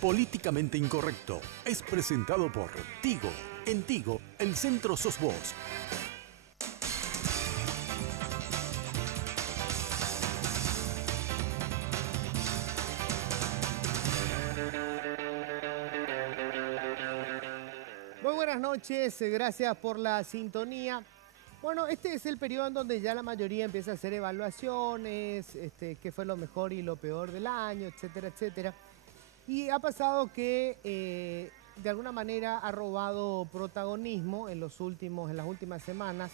Políticamente Incorrecto es presentado por Tigo. En Tigo, el centro sos vos. Muy buenas noches, gracias por la sintonía. Bueno, este es el periodo en donde ya la mayoría empieza a hacer evaluaciones, qué fue lo mejor y lo peor del año, etcétera, etcétera. Y ha pasado que de alguna manera ha robado protagonismo en las últimas semanas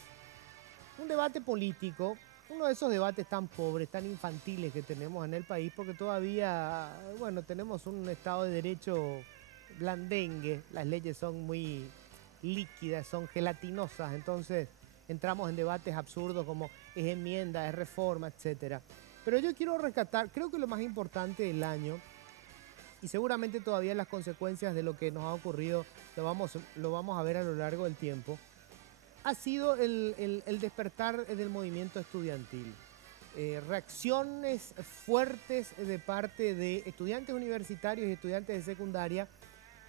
un debate político, uno de esos debates tan pobres, tan infantiles que tenemos en el país, porque todavía, bueno, tenemos un Estado de Derecho blandengue, las leyes son muy líquidas, son gelatinosas, entonces entramos en debates absurdos como es enmienda, es reforma, etcétera. Pero yo quiero rescatar, creo que lo más importante del año, y seguramente todavía las consecuencias de lo que nos ha ocurrido lo vamos a ver a lo largo del tiempo, ha sido el despertar del movimiento estudiantil. Reacciones fuertes de parte de estudiantes universitarios y estudiantes de secundaria,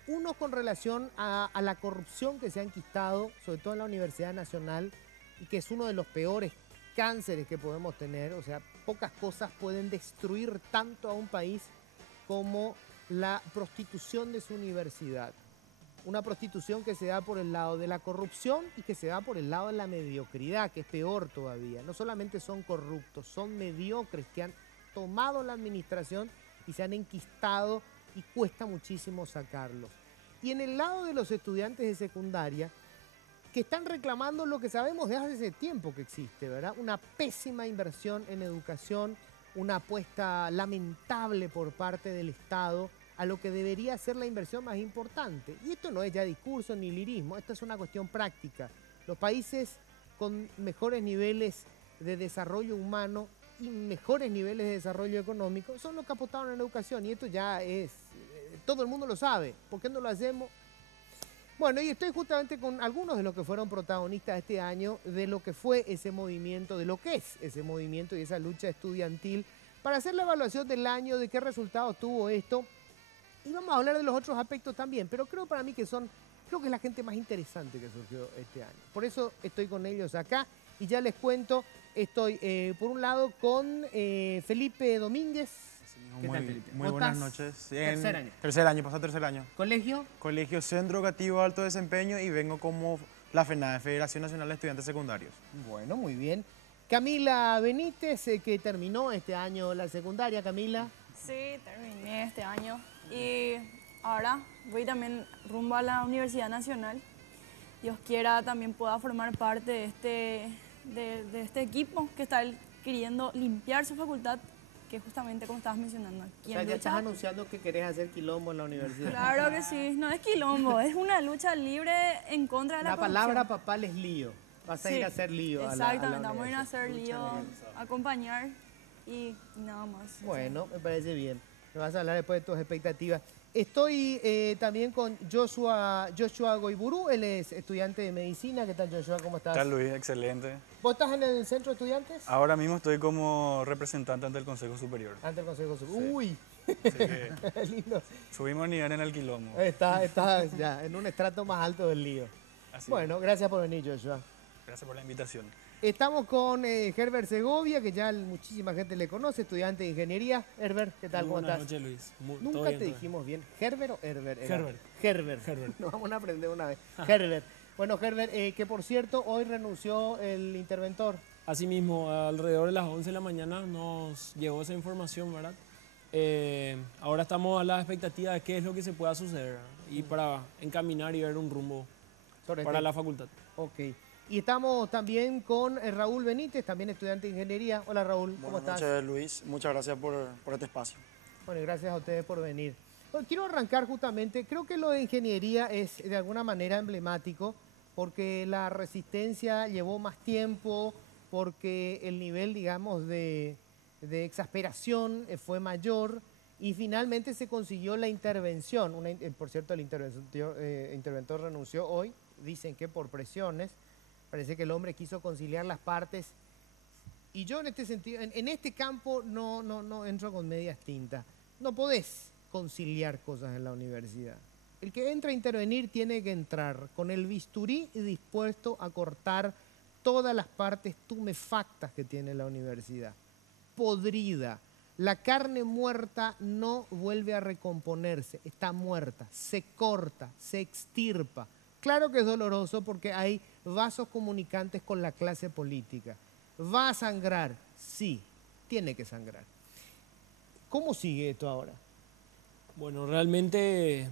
unos con relación a la corrupción que se ha enquistado, sobre todo en la Universidad Nacional, y que es uno de los peores cánceres que podemos tener. O sea, pocas cosas pueden destruir tanto a un país como la prostitución de su universidad. Una prostitución que se da por el lado de la corrupción y que se da por el lado de la mediocridad, que es peor todavía. No solamente son corruptos, son mediocres que han tomado la administración y se han enquistado y cuesta muchísimo sacarlos. Y en el lado de los estudiantes de secundaria, que están reclamando lo que sabemos de hace tiempo que existe, ¿verdad? Una pésima inversión en educación, una apuesta lamentable por parte del Estado a lo que debería ser la inversión más importante. Y esto no es ya discurso ni lirismo, esto es una cuestión práctica. Los países con mejores niveles de desarrollo humano y mejores niveles de desarrollo económico son los que apostaron en la educación, y esto ya es, todo el mundo lo sabe. ¿Por qué no lo hacemos? Bueno, y estoy justamente con algunos de los que fueron protagonistas este año de lo que fue ese movimiento, de lo que es ese movimiento y esa lucha estudiantil, para hacer la evaluación del año, de qué resultados tuvo esto. Y vamos a hablar de los otros aspectos también, pero creo para mí que creo que es la gente más interesante que surgió este año. Por eso estoy con ellos acá y ya les cuento, estoy por un lado con Felipe Domínguez. ¿Qué tal, Felipe? Muy buenas noches. Tercer año. Tercer año, pasó tercer año. ¿Colegio? Colegio Centro Educativo de Alto Desempeño y vengo como la FENADE, Federación Nacional de Estudiantes Secundarios. Bueno, muy bien. Camila Benítez, que terminó este año la secundaria. Camila. Sí, terminé este año y ahora voy también rumbo a la Universidad Nacional. Dios quiera también pueda formar parte de este equipo que está queriendo limpiar su facultad, que justamente como estabas mencionando. O sea, ya estás anunciando que querés hacer quilombo en la universidad. Claro que sí, no es quilombo, es una lucha libre en contra de la corrupción. La palabra papal es lío. Vas a ir a hacer lío. Exactamente, vamos a ir a hacer lío, a acompañar y nada más. Bueno, me parece bien. Me vas a hablar después de tus expectativas. Estoy también con Joshua Goiburu, él es estudiante de medicina. ¿Qué tal, Joshua? ¿Cómo estás? ¿Qué tal, Luis? Excelente. ¿Vos estás en el centro de estudiantes? Ahora mismo estoy como representante ante el Consejo Superior. Ante el Consejo Superior. Sí. Uy, lindo. Subimos nivel en el quilombo. Está ya en un estrato más alto del lío. Así bueno, gracias por venir, Joshua. Gracias por la invitación. Estamos con Herbert Segovia, que ya muchísima gente le conoce, estudiante de ingeniería. Herbert, ¿qué tal? ¿Cómo estás? Buenas noches, Luis. Nunca te dijimos bien. ¿Herbert o Herbert? Herbert. Nos vamos a aprender una vez. Herbert. Bueno, Herbert, que por cierto, hoy renunció el interventor. Asimismo, alrededor de las 11 de la mañana nos llegó esa información, ¿verdad? Ahora estamos a la expectativa de qué es lo que se pueda suceder y para encaminar y ver un rumbo para la facultad. Ok. Y estamos también con Raúl Benítez, también estudiante de ingeniería. Hola, Raúl, ¿cómo estás? Buenas noches, Luis. Muchas gracias por este espacio. Bueno, gracias a ustedes por venir. Bueno, quiero arrancar justamente, creo que lo de ingeniería es de alguna manera emblemático porque la resistencia llevó más tiempo, porque el nivel, digamos, de exasperación fue mayor y finalmente se consiguió la intervención. Por cierto, el interventor renunció hoy, dicen que por presiones. Parece que el hombre quiso conciliar las partes. Y yo en este sentido, en este campo no entro con medias tintas. No podés conciliar cosas en la universidad. El que entra a intervenir tiene que entrar con el bisturí y dispuesto a cortar todas las partes tumefactas que tiene la universidad. Podrida. La carne muerta no vuelve a recomponerse, está muerta, se corta, se extirpa. Claro que es doloroso porque hay vasos comunicantes con la clase política. ¿Va a sangrar? Sí, tiene que sangrar. ¿Cómo sigue esto ahora? Bueno, realmente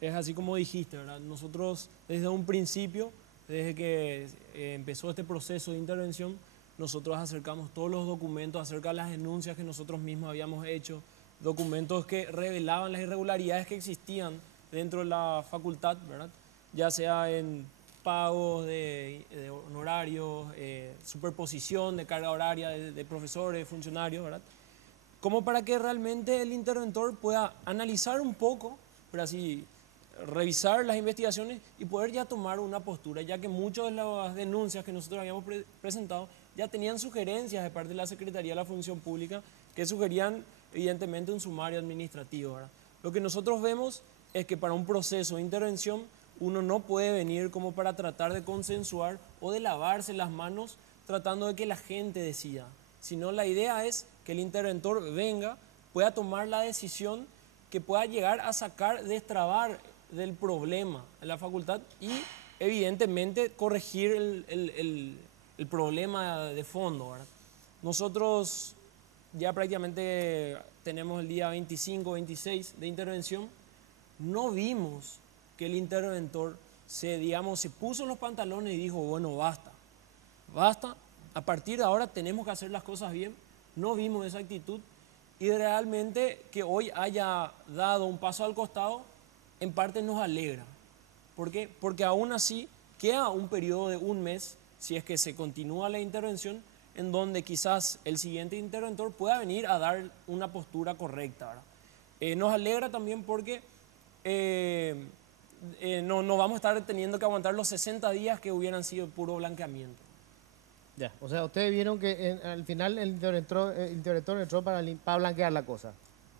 es así como dijiste, ¿verdad? Nosotros desde un principio, desde que empezó este proceso de intervención, nosotros acercamos todos los documentos acerca de las denuncias que nosotros mismos habíamos hecho, documentos que revelaban las irregularidades que existían dentro de la facultad, ¿verdad? Ya sea en pagos de honorarios, superposición de carga horaria de profesores, funcionarios, ¿verdad? Como para que realmente el interventor pueda analizar un poco, pero así revisar las investigaciones y poder ya tomar una postura, ya que muchas de las denuncias que nosotros habíamos presentado ya tenían sugerencias de parte de la Secretaría de la Función Pública que sugerían evidentemente un sumario administrativo, ¿verdad? Lo que nosotros vemos es que para un proceso de intervención uno no puede venir como para tratar de consensuar o de lavarse las manos tratando de que la gente decida, sino la idea es que el interventor venga, pueda tomar la decisión que pueda llegar a sacar, destrabar del problema en la facultad y evidentemente corregir el problema de fondo, ¿verdad? Nosotros ya prácticamente tenemos el día 25, 26 de intervención, no vimos que el interventor se puso los pantalones y dijo, bueno, basta, a partir de ahora tenemos que hacer las cosas bien. No vimos esa actitud y realmente que hoy haya dado un paso al costado, en parte nos alegra. ¿Por qué? Porque aún así queda un periodo de un mes, si es que se continúa la intervención, en donde quizás el siguiente interventor pueda venir a dar una postura correcta, ¿verdad? Nos alegra también porque no vamos a estar teniendo que aguantar los 60 días que hubieran sido puro blanqueamiento. Ya, o sea, ustedes vieron que al final el interventor entró para blanquear la cosa.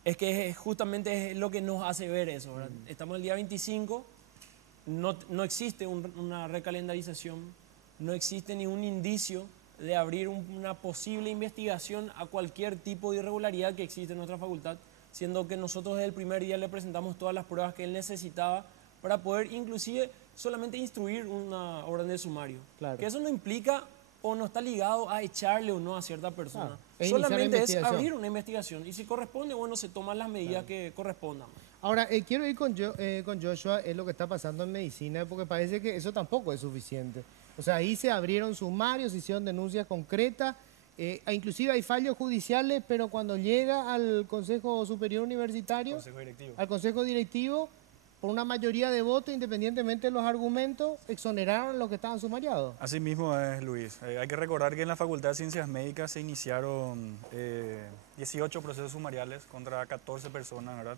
Es que justamente es lo que nos hace ver eso, ¿verdad? Estamos el día 25, no existe una recalendarización, no existe ningún indicio de abrir una posible investigación a cualquier tipo de irregularidad que existe en nuestra facultad, siendo que nosotros desde el primer día le presentamos todas las pruebas que él necesitaba para poder inclusive solamente instruir una orden de sumario. Claro. Que eso no implica o no está ligado a echarle o no a cierta persona. Solamente es abrir una investigación y si corresponde, bueno, se toman las medidas que correspondan. Ahora, quiero ir con Joshua, es lo que está pasando en medicina, porque parece que eso tampoco es suficiente. O sea, ahí se abrieron sumarios, se hicieron denuncias concretas, inclusive hay fallos judiciales, pero cuando llega al Consejo Superior Universitario, al Consejo Directivo, por una mayoría de votos, independientemente de los argumentos, exoneraron a los que estaban sumariados. Así mismo es, Luis. Hay que recordar que en la Facultad de Ciencias Médicas se iniciaron 18 procesos sumariales contra 14 personas, ¿verdad?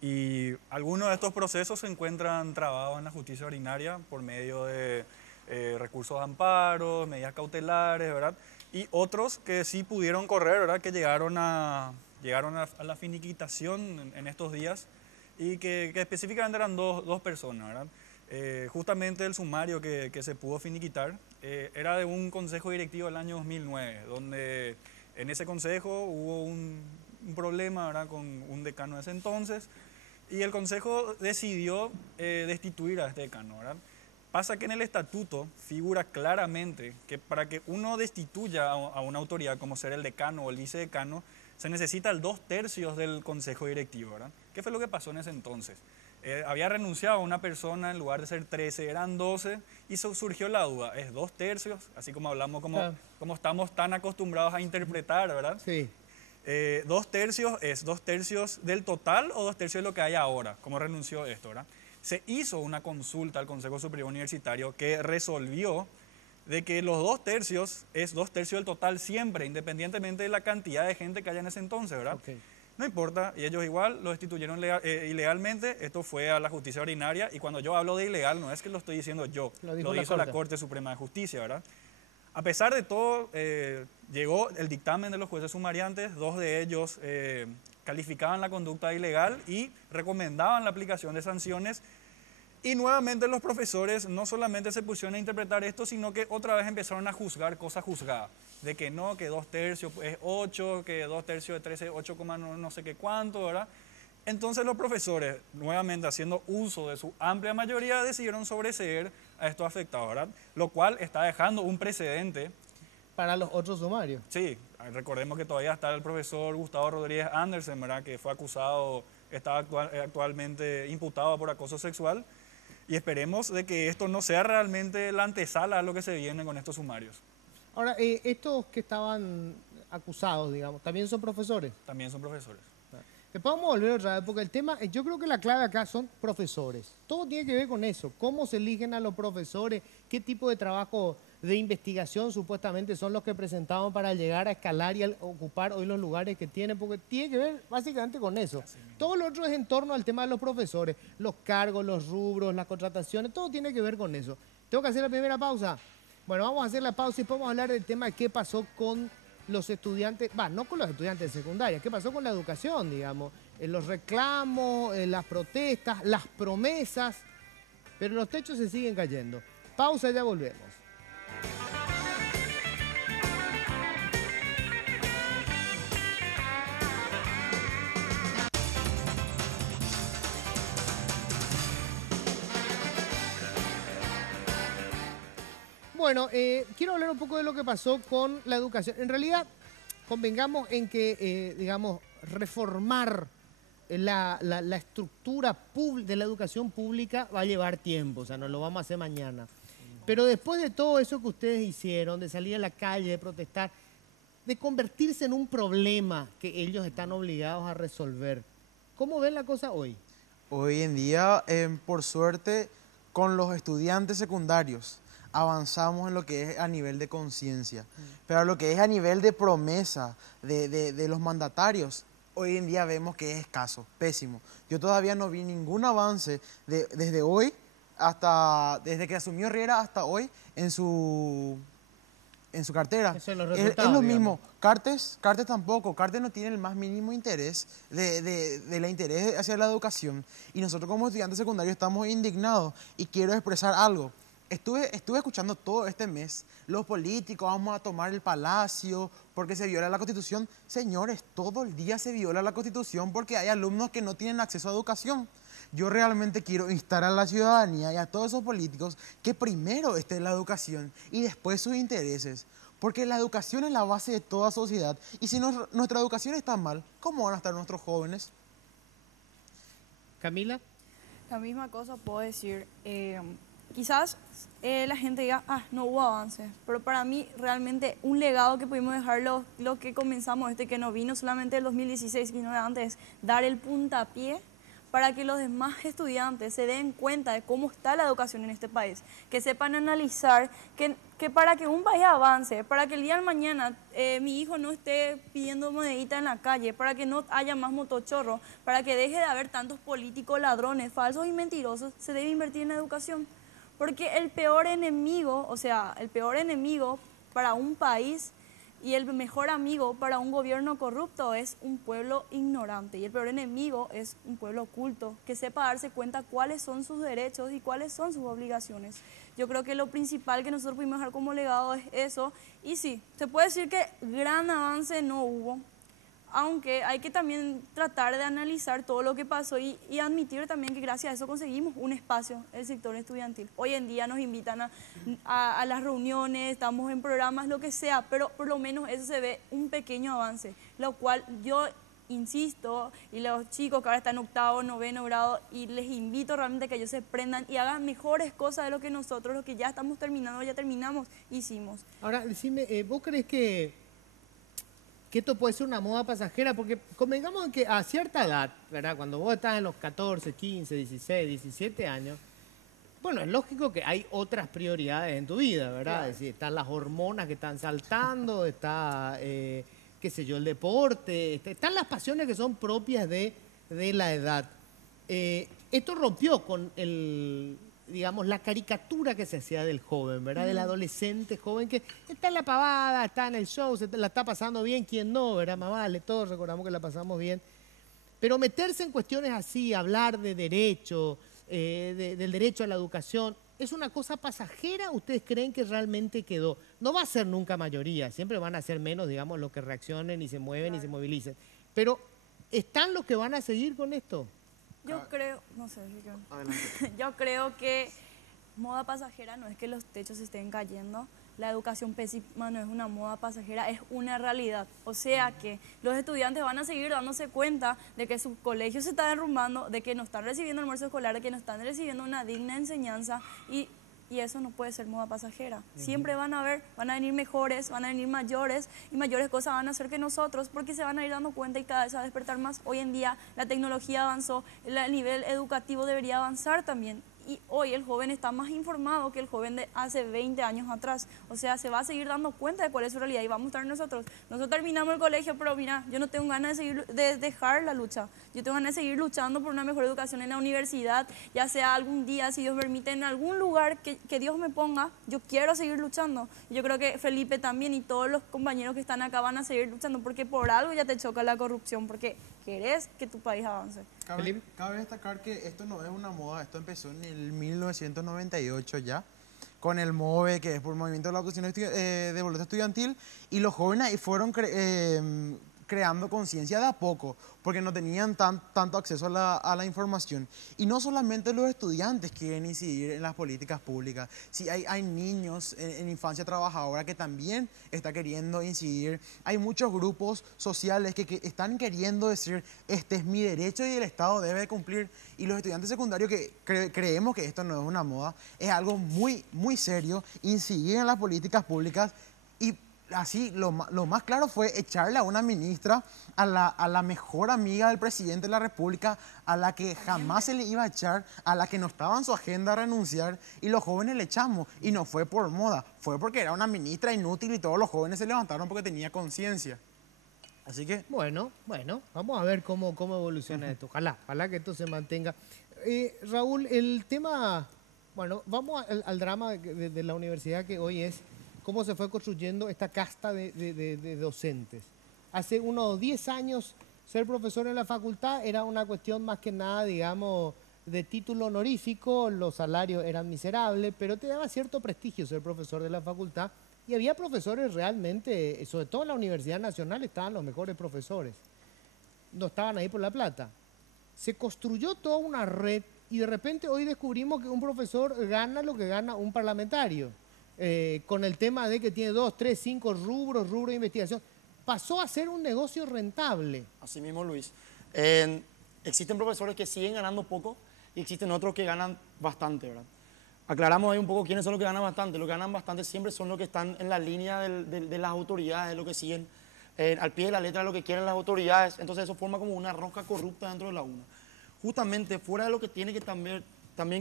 Y algunos de estos procesos se encuentran trabados en la justicia ordinaria por medio de recursos de amparo, medidas cautelares, ¿verdad? Y otros que sí pudieron correr, ¿verdad? Que llegaron a la finiquitación en estos días y que específicamente eran dos personas, ¿verdad? Justamente el sumario que se pudo finiquitar era de un consejo directivo del año 2009, donde en ese consejo hubo un problema, ¿verdad? Con un decano de ese entonces y el consejo decidió destituir a este decano, ¿verdad? Pasa que en el estatuto figura claramente que para que uno destituya a una autoridad como ser el decano o el vicedecano, se necesita el 2/3 del consejo directivo, ¿verdad? ¿Qué fue lo que pasó en ese entonces? Había renunciado una persona, en lugar de ser 13, eran 12, y surgió la duda, ¿es 2/3? Así como hablamos, como estamos tan acostumbrados a interpretar, ¿verdad? Sí. 2/3 es 2/3 del total o 2/3 de lo que hay ahora, como renunció esto, ¿verdad? Se hizo una consulta al Consejo Superior Universitario que resolvió de que los 2/3 es 2/3 del total siempre, independientemente de la cantidad de gente que haya en ese entonces, ¿verdad? Okay. No importa, y ellos igual lo destituyeron ilegalmente, esto fue a la justicia ordinaria, y cuando yo hablo de ilegal no es que lo estoy diciendo yo, lo dijo la Corte Suprema de Justicia, ¿verdad? A pesar de todo, llegó el dictamen de los jueces sumariantes, 2 de ellos calificaban la conducta ilegal y recomendaban la aplicación de sanciones. Y nuevamente los profesores no solamente se pusieron a interpretar esto, sino que otra vez empezaron a juzgar cosas juzgadas. De que no, que 2/3 es 8, que 2/3 de 13 es 8, no sé qué cuánto, ¿verdad? Entonces los profesores, nuevamente haciendo uso de su amplia mayoría, decidieron sobreseer a estos afectados, ¿verdad? Lo cual está dejando un precedente. Para los otros sumarios. Sí, recordemos que todavía está el profesor Gustavo Rodríguez Andersen, ¿verdad? Que fue acusado, está actualmente imputado por acoso sexual. Y esperemos de que esto no sea realmente la antesala a lo que se viene con estos sumarios. Ahora, estos que estaban acusados, digamos, ¿también son profesores? También son profesores. Después vamos a volver otra vez, porque el tema, yo creo que la clave acá son profesores. Todo tiene que ver con eso, cómo se eligen a los profesores, qué tipo de trabajo de investigación supuestamente son los que presentaban para llegar a escalar y a ocupar hoy los lugares que tienen, porque tiene que ver básicamente con eso. Todo lo otro es en torno al tema de los profesores, los cargos, los rubros, las contrataciones, todo tiene que ver con eso. ¿Tengo que hacer la primera pausa? Bueno, vamos a hacer la pausa y podemos hablar del tema de qué pasó con los estudiantes, no con los estudiantes de secundaria, qué pasó con la educación, digamos, los reclamos, las protestas, las promesas, pero los techos se siguen cayendo. Pausa, ya volvemos. Bueno, quiero hablar un poco de lo que pasó con la educación. En realidad, convengamos en que, digamos, reformar la estructura de la educación pública va a llevar tiempo, o sea, no lo vamos a hacer mañana. Pero después de todo eso que ustedes hicieron, de salir a la calle, de protestar, de convertirse en un problema que ellos están obligados a resolver, ¿cómo ven la cosa hoy? Hoy en día, por suerte, con los estudiantes secundarios, avanzamos en lo que es a nivel de conciencia. Pero lo que es a nivel de promesa de los mandatarios, hoy en día vemos que es escaso, pésimo. Yo todavía no vi ningún avance desde hoy desde que asumió Riera hasta hoy en su cartera. Eso es, los es resultados, lo digamos. mismo. Cartes tampoco. Cartes no tiene el más mínimo interés del interés hacia la educación. Y nosotros como estudiantes secundarios estamos indignados y quiero expresar algo. Estuve escuchando todo este mes, los políticos, vamos a tomar el palacio porque se viola la Constitución. Señores, todo el día se viola la Constitución porque hay alumnos que no tienen acceso a educación. Yo realmente quiero instar a la ciudadanía y a todos esos políticos que primero esté la educación y después sus intereses. Porque la educación es la base de toda sociedad. Y si nuestra educación está mal, ¿cómo van a estar nuestros jóvenes? Camila. La misma cosa puedo decir. Quizás la gente diga, no hubo avances, pero para mí realmente un legado que pudimos dejar lo que comenzamos, que no vino solamente el 2016, sino de antes, es dar el puntapié para que los demás estudiantes se den cuenta de cómo está la educación en este país, que sepan analizar, que para que un país avance, para que el día de mañana mi hijo no esté pidiendo monedita en la calle, para que no haya más motochorros, para que deje de haber tantos políticos ladrones, falsos y mentirosos, se debe invertir en la educación. Porque el peor enemigo, el peor enemigo para un país y el mejor amigo para un gobierno corrupto es un pueblo ignorante. Y el peor enemigo es un pueblo oculto, que sepa darse cuenta cuáles son sus derechos y cuáles son sus obligaciones. Yo creo que lo principal que nosotros pudimos dejar como legado es eso. Y sí, se puede decir que gran avance no hubo, aunque hay que también tratar de analizar todo lo que pasó y admitir también que gracias a eso conseguimos un espacio, el sector estudiantil. Hoy en día nos invitan a las reuniones, estamos en programas, lo que sea, pero por lo menos eso se ve un pequeño avance, lo cual yo insisto, y los chicos que ahora están en octavo, noveno grado, y les invito realmente a que ellos se prendan y hagan mejores cosas de lo que nosotros, lo que ya estamos terminando, ya terminamos, hicimos. Ahora, decime, ¿vos crees que esto puede ser una moda pasajera? Porque convengamos que a cierta edad, ¿verdad? Cuando vos estás en los 14, 15, 16, 17 años, bueno, es lógico que hay otras prioridades en tu vida, ¿verdad? Claro. Es decir, están las hormonas que están saltando, está, qué sé yo, el deporte, están las pasiones que son propias de la edad. Esto rompió con digamos, la caricatura que se hacía del joven, ¿verdad? Del adolescente joven que está en la pavada, está en el show, la está pasando bien, ¿quién no, verdad? Más vale, todos recordamos que la pasamos bien. Pero meterse en cuestiones así, hablar de derecho, del derecho a la educación, ¿es una cosa pasajera? ¿Ustedes creen que realmente quedó? No va a ser nunca mayoría, siempre van a ser menos, digamos, los que reaccionen y se mueven y se movilicen. Pero, ¿están los que van a seguir con esto? Yo creo, no sé, Adelante. yo creo que moda pasajera no es que los techos estén cayendo, la educación pésima no es una moda pasajera, es una realidad. O sea que los estudiantes van a seguir dándose cuenta de que su colegio se está derrumbando, de que no están recibiendo almuerzo escolar, de que no están recibiendo una digna enseñanza y eso no puede ser moda pasajera. Siempre van a venir mejores, van a venir mayores y mayores cosas van a hacer que nosotros porque se van a ir dando cuenta y cada vez a despertar más. Hoy en día la tecnología avanzó, el nivel educativo debería avanzar también. Y hoy el joven está más informado que el joven de hace 20 años atrás. O sea, se va a seguir dando cuenta de cuál es su realidad y vamos a estar nosotros. Nosotros terminamos el colegio, pero mira, yo no tengo ganas de dejar la lucha. Yo tengo ganas de seguir luchando por una mejor educación en la universidad, ya sea algún día, si Dios permite, en algún lugar que Dios me ponga, yo quiero seguir luchando. Yo creo que Felipe también y todos los compañeros que están acá van a seguir luchando porque por algo ya te choca la corrupción, porque querés que tu país avance. Cabe destacar que esto no es una moda, esto empezó en el 1998 ya, con el MOVE, que es por Movimiento de la Obtención de Boleta Estudiantil, y los jóvenes ahí fueron creando conciencia de a poco, porque no tenían tanto acceso a la información. Y no solamente los estudiantes quieren incidir en las políticas públicas, sí, hay niños en infancia trabajadora que también están queriendo incidir, hay muchos grupos sociales que están queriendo decir, este es mi derecho y el Estado debe cumplir, y los estudiantes secundarios que creemos que esto no es una moda, es algo muy, muy serio, incidir en las políticas públicas. Y así, lo más claro fue echarle a una ministra, a la mejor amiga del presidente de la República, a la que jamás se le iba a echar, a la que no estaba en su agenda renunciar, y los jóvenes le echamos. Y no fue por moda, fue porque era una ministra inútil y todos los jóvenes se levantaron porque tenía conciencia. Así que... Bueno, vamos a ver cómo evoluciona esto. Ojalá que esto se mantenga. Raúl, el tema, bueno, vamos al drama de la universidad que hoy es cómo se fue construyendo esta casta de docentes. Hace unos 10 años ser profesor en la facultad era una cuestión más que nada, digamos, de título honorífico, los salarios eran miserables, pero te daba cierto prestigio ser profesor de la facultad y había profesores realmente, sobre todo en la Universidad Nacional estaban los mejores profesores, no estaban ahí por la plata. Se construyó toda una red y de repente hoy descubrimos que un profesor gana lo que gana un parlamentario. Con el tema de que tiene 2, 3, 5 rubros de investigación, pasó a ser un negocio rentable. Así mismo, Luis. Existen profesores que siguen ganando poco y existen otros que ganan bastante, ¿verdad? Aclaramos ahí un poco quiénes son los que ganan bastante. Los que ganan bastante siempre son los que están en la línea de las autoridades, los que siguen al pie de la letra lo que quieren las autoridades. Entonces eso forma como una rosca corrupta dentro de la UNA. Justamente fuera de lo que tiene que también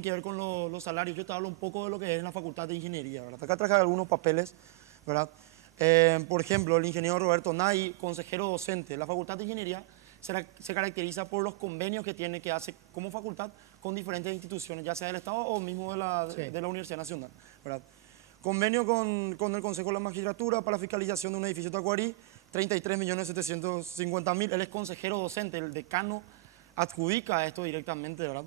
que ver con los salarios, yo te hablo un poco de lo que es en la Facultad de Ingeniería, ¿verdad? Acá traje algunos papeles, ¿verdad? Por ejemplo, el ingeniero Roberto Nay, consejero docente. La Facultad de Ingeniería se caracteriza por los convenios que hace como facultad con diferentes instituciones, ya sea del Estado o mismo de la Universidad Nacional, ¿verdad? Convenio con el Consejo de la Magistratura para la fiscalización de un edificio Tacuarí, 33.750.000. Él es consejero docente, el decano adjudica esto directamente, ¿verdad?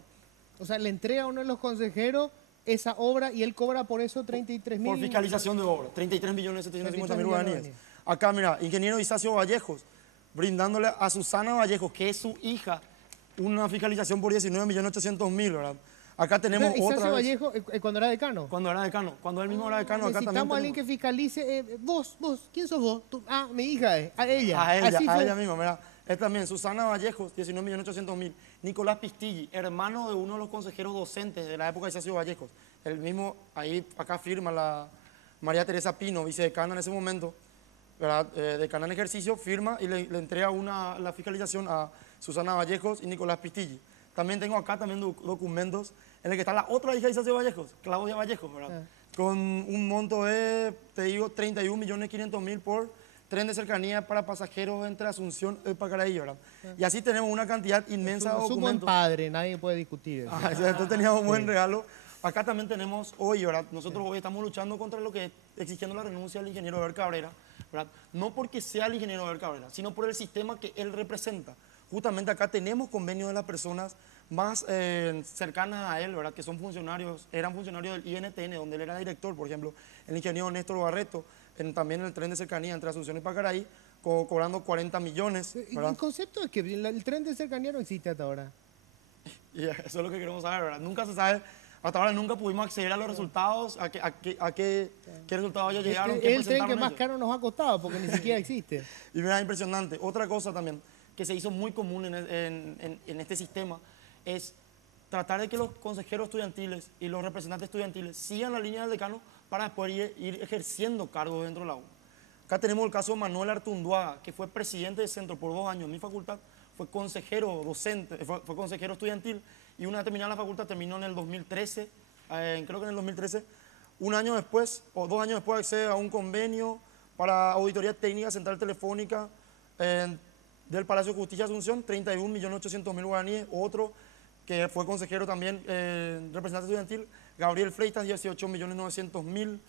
O sea, le entrega a uno de los consejeros esa obra y él cobra por eso 33.000. Por fiscalización de obra, 33.750.000 guaraníes. Acá, mira, ingeniero Isacio Vallejos, brindándole a Susana Vallejos, que es su hija, una fiscalización por 19.800.000, ¿verdad? Acá tenemos otra Isacio Vallejo, cuando era decano. Cuando era decano, cuando él mismo era decano, acá también necesitamos a alguien que fiscalice. Vos, ¿quién sos vos? Mi hija es, a ella. A ella misma, mira. Es también Susana Vallejos, 19.800.000. Nicolás Pistilli, hermano de uno de los consejeros docentes de la época de Isacio Vallejos. El mismo, acá firma la María Teresa Pino, vicedecana en ese momento, ¿verdad? Decana en ejercicio, firma y le entrega la fiscalización a Susana Vallejos y Nicolás Pistilli. También tengo acá documentos en el que está la otra hija de Isacio Vallejos, Claudia Vallejos, ¿verdad? Con un monto de, te digo, 31.500.000 por tren de cercanía para pasajeros entre Asunción y Pacaraí, ¿verdad? Y así tenemos una cantidad inmensa de documentos. Es un buen padre, nadie puede discutir eso. Entonces teníamos un buen regalo. Acá también tenemos hoy, ¿verdad? Nosotros hoy estamos luchando contra lo que es exigiendo la renuncia del ingeniero Eber Cabrera, ¿verdad? No porque sea el ingeniero Eber Cabrera, sino por el sistema que él representa. justamente acá tenemos convenios de las personas más cercanas a él, ¿verdad? Que son funcionarios, eran funcionarios del INTN, donde él era director, por ejemplo, el ingeniero Néstor Barreto, también en el tren de cercanía entre Asunción y Pacaraí, cobrando 40 millones, ¿verdad? El concepto es que el tren de cercanía no existe hasta ahora. Y eso es lo que queremos saber, ¿verdad? Nunca se sabe, hasta ahora nunca pudimos acceder a los resultados, a qué resultados ellos llegaron, Es qué el tren que presentaron más ellos. caro nos ha costado porque ni siquiera existe. Y mira, impresionante. Otra cosa también que se hizo muy común en este sistema es tratar de que los consejeros estudiantiles y los representantes estudiantiles sigan la línea del decano para después ir ejerciendo cargos dentro de la U. Acá tenemos el caso de Manuel Artunduaga, que fue presidente del centro por 2 años en mi facultad, fue consejero docente, fue consejero estudiantil y una vez terminada la facultad terminó en el 2013, creo que en el 2013, un año después o 2 años después accede a un convenio para auditoría técnica central telefónica del Palacio de Justicia de Asunción, 31.800.000 guaraníes. Otro que fue consejero también, representante estudiantil, Gabriel Freitas, 18.900.000.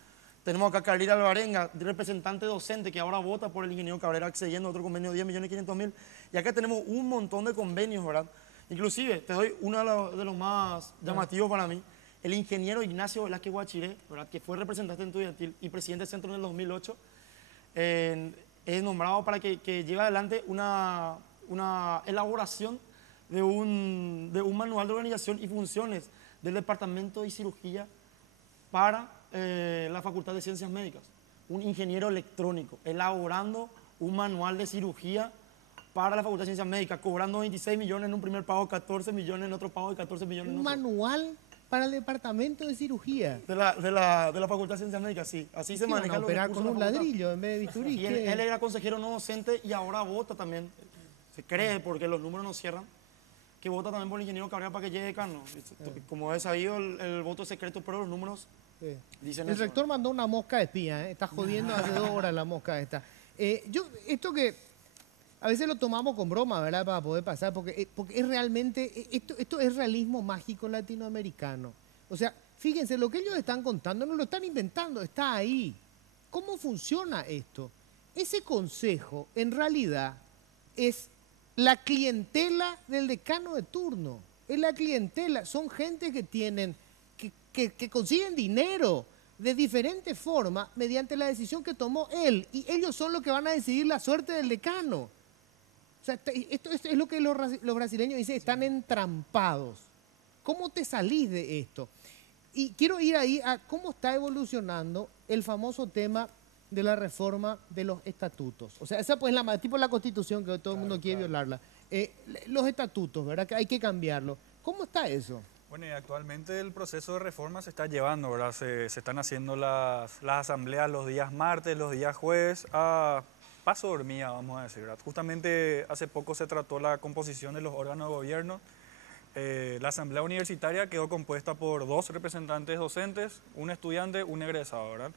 Tenemos acá a Carlita Alvarenga, representante docente, que ahora vota por el ingeniero Cabrera, accediendo a otro convenio de 10.500.000. Y acá tenemos un montón de convenios, ¿verdad? Inclusive, te doy uno de los más llamativos para mí, el ingeniero Ignacio Velázquez Guachiré, ¿verdad? Que fue representante estudiantil y presidente del centro en el 2008, es nombrado para que lleve adelante una elaboración de un manual de organización y funciones del Departamento de Cirugía para la Facultad de Ciencias Médicas. Un ingeniero electrónico, elaborando un manual de cirugía para la Facultad de Ciencias Médicas, cobrando 26 millones en un primer pago, 14 millones en otro pago y 14 millones en Un otro. manual para el departamento de cirugía. De la Facultad de Ciencias Médicas, sí. Así se ¿Qué van a manejan los operar recursos con un de la facultad. ladrillo en vez de bisturí? Y él era consejero no docente y ahora vota también. Se cree, porque los números no cierran, que vota también por el ingeniero Cabrera para que llegue decano. Como es sabido, el voto es secreto, pero los números Sí. dicen El eso. rector mandó una mosca de espía, ¿eh? Está jodiendo hace 2 horas la mosca esta. Esto que a veces lo tomamos con broma, ¿verdad? Para poder pasar, porque es realmente, esto es realismo mágico latinoamericano. O sea, fíjense, lo que ellos están contando no lo están inventando, está ahí. ¿Cómo funciona esto? Ese consejo, en realidad, es la clientela del decano de turno. Es la clientela, son gente que tienen, que consiguen dinero de diferentes formas mediante la decisión que tomó él. Y ellos son los que van a decidir la suerte del decano. O sea, esto es lo que los brasileños dicen, están entrampados. ¿Cómo te salís de esto? Y quiero ir ahí a cómo está evolucionando el famoso tema de la reforma de los estatutos. O sea, esa pues es tipo la Constitución que todo el mundo quiere violarla. Los estatutos, ¿verdad? Que hay que cambiarlo. ¿Cómo está eso? Bueno, y actualmente el proceso de reforma se está llevando, ¿verdad? Se están haciendo las asambleas los días martes, los días jueves, a paso de hormiga, vamos a decir, ¿verdad? Justamente hace poco se trató la composición de los órganos de gobierno. La asamblea universitaria quedó compuesta por 2 representantes docentes, un estudiante, un egresado, ¿verdad?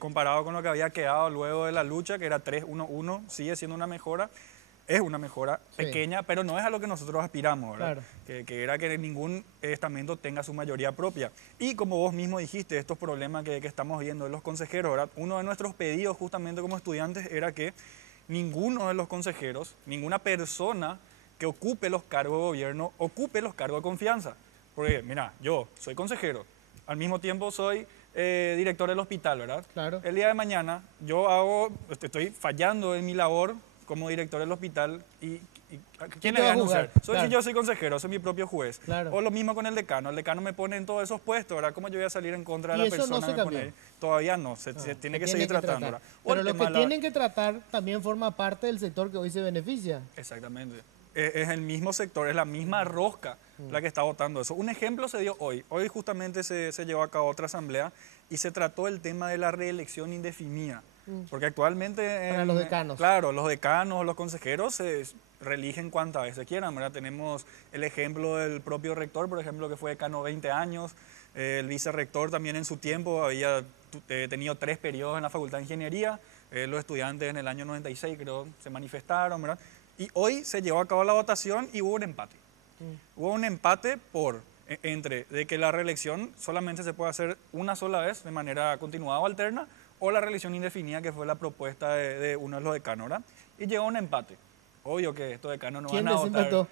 Comparado con lo que había quedado luego de la lucha, que era 3-1-1, sigue siendo una mejora. Es una mejora pequeña, pero no es a lo que nosotros aspiramos, ¿verdad? Claro. Que era que ningún estamento tenga su mayoría propia. Y como vos mismo dijiste, estos problemas que estamos viendo de los consejeros, ¿verdad? Uno de nuestros pedidos justamente como estudiantes era que ninguno de los consejeros, ninguna persona que ocupe los cargos de gobierno, ocupe los cargos de confianza. Porque, mira, yo soy consejero, al mismo tiempo soy director del hospital, ¿verdad? Claro. El día de mañana yo estoy fallando en mi labor como director del hospital y ¿quién le va a anunciar? Yo soy consejero, soy mi propio juez. Claro. O lo mismo con el decano me pone en todos esos puestos, ¿verdad? ¿Cómo yo voy a salir en contra de la eso persona no que se me pone cambió. ahí? Todavía no, se tiene que seguir tratando, ¿verdad? O Pero el lo tema que de la- tienen que tratar también forma parte del sector que hoy se beneficia. Exactamente. Es el mismo sector, es la misma rosca la que está votando eso. Un ejemplo se dio hoy. Hoy justamente se llevó a cabo otra asamblea y se trató el tema de la reelección indefinida. Porque actualmente... Para los decanos. Claro, los decanos, los consejeros se reeligen cuantas veces quieran, ¿verdad? Tenemos el ejemplo del propio rector, por ejemplo, que fue decano 20 años. El vicerrector también en su tiempo había tenido 3 periodos en la Facultad de Ingeniería. Los estudiantes en el año 96 creo se manifestaron, ¿verdad? Y hoy se llevó a cabo la votación y hubo un empate. Hubo un empate entre de que la reelección solamente se puede hacer una sola vez de manera continuada o alterna, o la reelección indefinida, que fue la propuesta de uno de los decanos, ¿verdad? Y llegó a un empate. obvio que estos decanos no ¿Quién van a votar. desempató?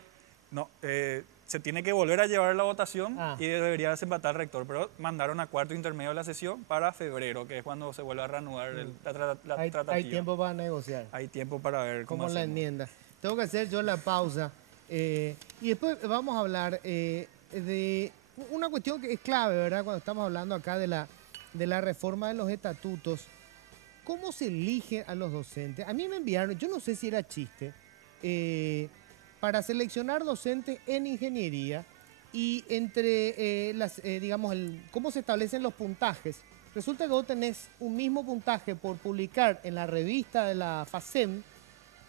No, se tiene que volver a llevar la votación Ah. y debería desempatar el rector, pero mandaron a cuarto intermedio de la sesión para febrero, que es cuando se vuelve a reanudar la Hay tratativa. tiempo para negociar. Hay tiempo para ver cómo Como la hacemos. enmienda. Tengo que hacer yo la pausa. Y después vamos a hablar de una cuestión que es clave, ¿verdad? Cuando estamos hablando acá de la reforma de los estatutos. ¿Cómo se elige a los docentes? A mí me enviaron, yo no sé si era chiste, para seleccionar docentes en ingeniería y entre cómo se establecen los puntajes. Resulta que vos tenés un mismo puntaje por publicar en la revista de la FACEM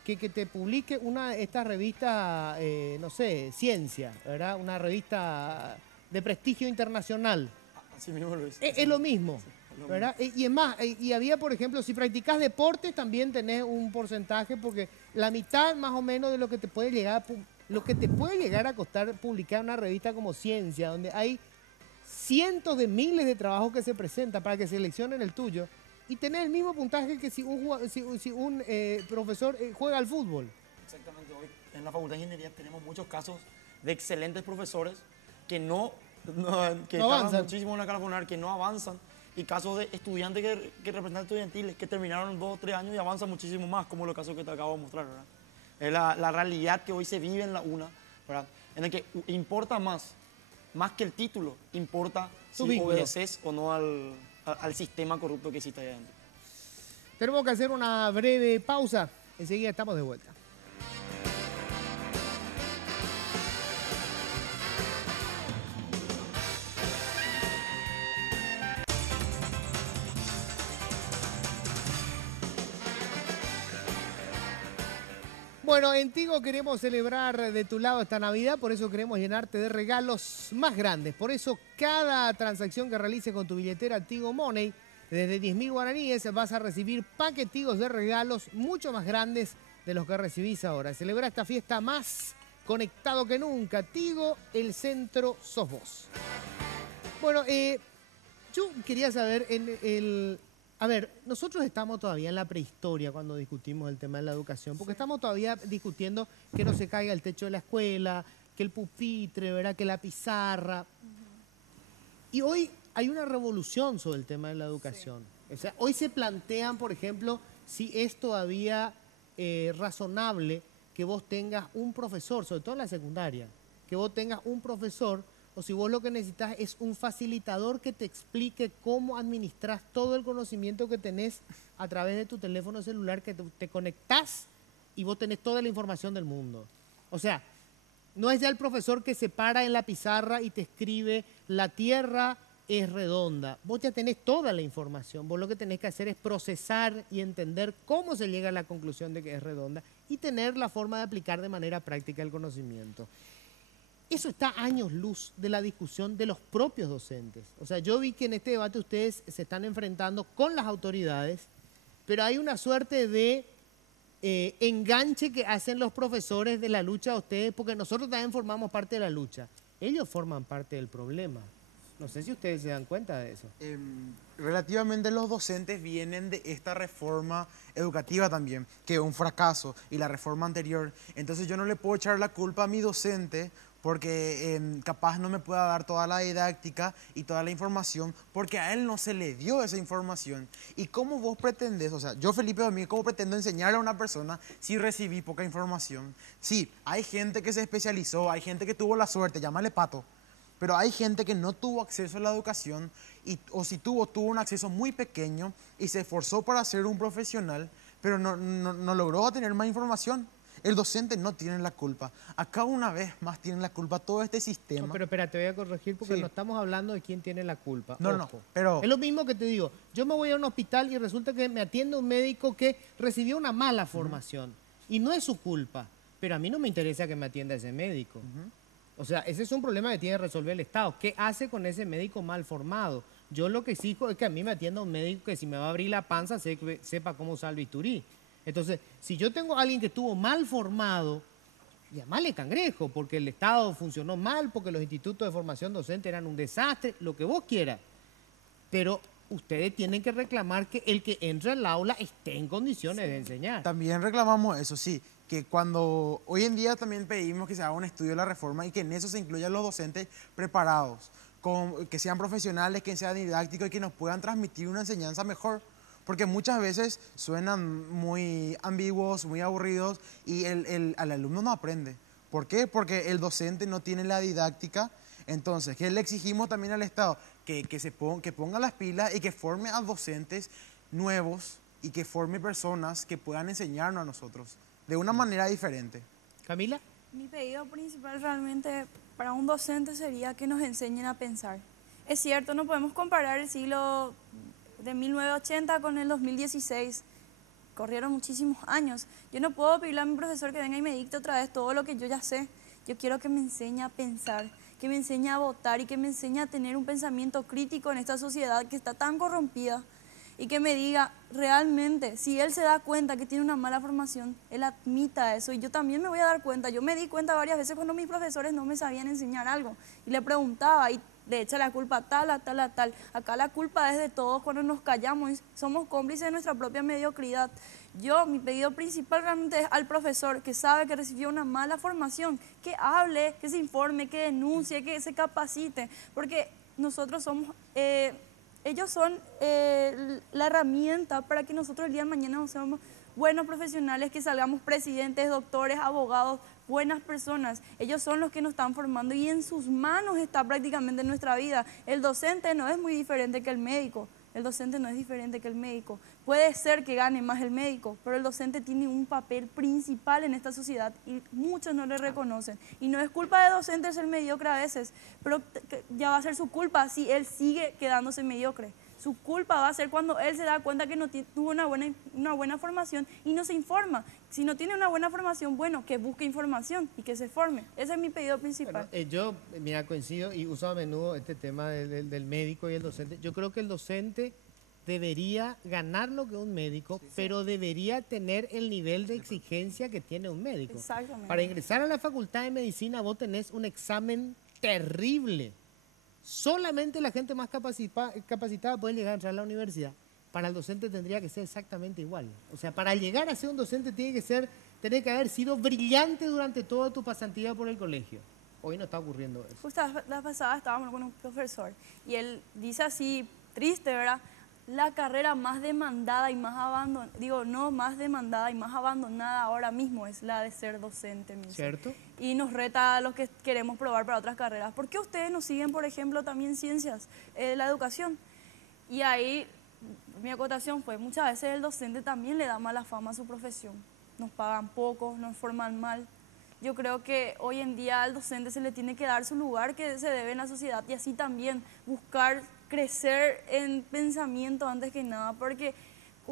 que te publique una de estas revistas, no sé, Ciencia, ¿verdad? Una revista de prestigio internacional. Así mismo lo es. Es lo mismo, ¿verdad? Y es más, y había, por ejemplo, si practicás deportes también tenés un porcentaje porque la mitad más o menos de lo que te puede llegar a costar publicar una revista como Ciencia, donde hay cientos de miles de trabajos que se presentan para que seleccionen el tuyo y tenés el mismo puntaje que si un profesor juega al fútbol. Exactamente, hoy en la Facultad de Ingeniería tenemos muchos casos de excelentes profesores que que No tardan avanzan. muchísimo en la carbonar, que no avanzan, y casos de estudiantes que representan estudiantiles que terminaron 2 o 3 años y avanzan muchísimo más, como los casos que te acabo de mostrar, ¿verdad? Es la realidad que hoy se vive en la UNA, ¿verdad? En el que importa más que el título, importa Tu si vínculo. obedeces o no al sistema corrupto que existe ahí adentro. Tenemos que hacer una breve pausa. Enseguida estamos de vuelta. Bueno, en Tigo queremos celebrar de tu lado esta Navidad, por eso queremos llenarte de regalos más grandes. Por eso cada transacción que realices con tu billetera Tigo Money, desde 10.000 guaraníes, vas a recibir paquetigos de regalos mucho más grandes de los que recibís ahora. Celebra esta fiesta más conectado que nunca. Tigo, el centro sos vos. Bueno, yo quería saber, a ver, nosotros estamos todavía en la prehistoria cuando discutimos el tema de la educación, porque estamos todavía discutiendo que no se caiga el techo de la escuela, que el pupitre, ¿verdad? Que la pizarra. Y hoy hay una revolución sobre el tema de la educación. O sea, hoy se plantean, por ejemplo, si es todavía razonable que vos tengas un profesor, sobre todo en la secundaria, que vos tengas un profesor, o si vos lo que necesitas es un facilitador que te explique cómo administras todo el conocimiento que tenés a través de tu teléfono celular, que te conectás y vos tenés toda la información del mundo. O sea, no es ya el profesor que se para en la pizarra y te escribe la Tierra es redonda. Vos ya tenés toda la información. Vos lo que tenés que hacer es procesar y entender cómo se llega a la conclusión de que es redonda y tener la forma de aplicar de manera práctica el conocimiento. Eso está a años luz de la discusión de los propios docentes. O sea, yo vi que en este debate ustedes se están enfrentando con las autoridades, pero hay una suerte de enganche que hacen los profesores de la lucha a ustedes, porque nosotros también formamos parte de la lucha. Ellos forman parte del problema. No sé si ustedes se dan cuenta de eso. Relativamente los docentes vienen de esta reforma educativa también, que es un fracaso, y la reforma anterior. Entonces yo no le puedo echar la culpa a mi docente porque capaz no me pueda dar toda la didáctica y toda la información, porque a él no se le dio esa información. ¿Y cómo vos pretendés? O sea, yo, Felipe Domínguez, ¿cómo pretendo enseñarle a una persona si recibí poca información? Sí, hay gente que se especializó, hay gente que tuvo la suerte, llámale pato, pero hay gente que no tuvo acceso a la educación o si tuvo un acceso muy pequeño y se esforzó para ser un profesional, pero no logró tener más información. El docente no tiene la culpa. Acá una vez más tiene la culpa todo este sistema. No, pero espera, te voy a corregir porque Sí. no estamos hablando de quién tiene la culpa. No, Ojo. pero... Es lo mismo que te digo. Yo me voy a un hospital y resulta que me atiende un médico que recibió una mala formación. Y no es su culpa. Pero a mí no me interesa que me atienda ese médico. O sea, ese es un problema que tiene que resolver el Estado. ¿Qué hace con ese médico mal formado? Yo lo que exijo es que a mí me atienda un médico que si me va a abrir la panza sepa cómo usar el bisturí. Entonces, si yo tengo a alguien que estuvo mal formado, llamale cangrejo, porque el Estado funcionó mal, porque los institutos de formación docente eran un desastre, lo que vos quieras. Pero ustedes tienen que reclamar que el que entra al aula esté en condiciones de enseñar. También reclamamos eso, sí. que cuando hoy en día también pedimos que se haga un estudio de la reforma y que en eso se incluyan los docentes preparados, que sean profesionales, que sean didácticos y que nos puedan transmitir una enseñanza mejor. Porque muchas veces suenan muy ambiguos, muy aburridos y el alumno no aprende. ¿Por qué? Porque el docente no tiene la didáctica. Entonces, ¿qué le exigimos también al Estado? Que ponga las pilas y que forme a docentes nuevos y que forme personas que puedan enseñarnos a nosotros de una manera diferente. Camila. Mi pedido principal realmente para un docente sería que nos enseñen a pensar. Es cierto, no podemos comparar el siglo de 1980 con el 2016. Corrieron muchísimos años. Yo no puedo pedirle a mi profesor que venga y me dicte otra vez todo lo que yo ya sé. Yo quiero que me enseñe a pensar, que me enseñe a votar y que me enseñe a tener un pensamiento crítico en esta sociedad que está tan corrompida. Y que me diga realmente, si él se da cuenta que tiene una mala formación, él admita eso. Y yo también me voy a dar cuenta. Yo me di cuenta varias veces cuando mis profesores no me sabían enseñar algo. Y le preguntaba y le echa la culpa a tal, a tal, a tal. Acá la culpa es de todos cuando nos callamos y somos cómplices de nuestra propia mediocridad. Mi pedido principal realmente es al profesor que sabe que recibió una mala formación, que hable, que se informe, que denuncie, que se capacite. Porque nosotros somos... ellos son la herramienta para que nosotros el día de mañana seamos buenos profesionales, que salgamos presidentes, doctores, abogados, buenas personas. Ellos son los que nos están formando y en sus manos está prácticamente nuestra vida. El docente no es muy diferente que el médico. El docente no es diferente que el médico. Puede ser que gane más el médico, pero el docente tiene un papel principal en esta sociedad y muchos no le reconocen. Y no es culpa de docente ser mediocre a veces, pero ya va a ser su culpa si él sigue quedándose mediocre. Su culpa va a ser cuando él se da cuenta que no tuvo una buena formación y no se informa. Si no tiene una buena formación, bueno, que busque información y que se forme. Ese es mi pedido principal. Bueno, yo, mira, coincido y uso a menudo este tema del médico y el docente. Yo creo que el docente debería ganar lo que un médico, pero debería tener el nivel de exigencia que tiene un médico. Exactamente. Para ingresar a la Facultad de Medicina vos tenés un examen terrible. Solamente la gente más capacitada puede llegar a entrar a la universidad. Para el docente tendría que ser exactamente igual. O sea, para llegar a ser un docente tiene que haber sido brillante durante toda tu pasantía por el colegio. Hoy no está ocurriendo eso. Justo la pasada estábamos con un profesor y él dice así, triste, ¿verdad? La carrera más demandada y más abandonada, más demandada y más abandonada ahora mismo es la de ser docente mismo. ¿Cierto? Y nos reta a los que queremos probar para otras carreras. ¿Por qué ustedes nos siguen, por ejemplo, también ciencias, la educación? Y ahí mi acotación fue, muchas veces el docente también le da mala fama a su profesión. Nos pagan poco, nos forman mal. Yo creo que hoy en día al docente se le tiene que dar su lugar que se debe en la sociedad y así también buscar crecer en pensamiento antes que nada, porque,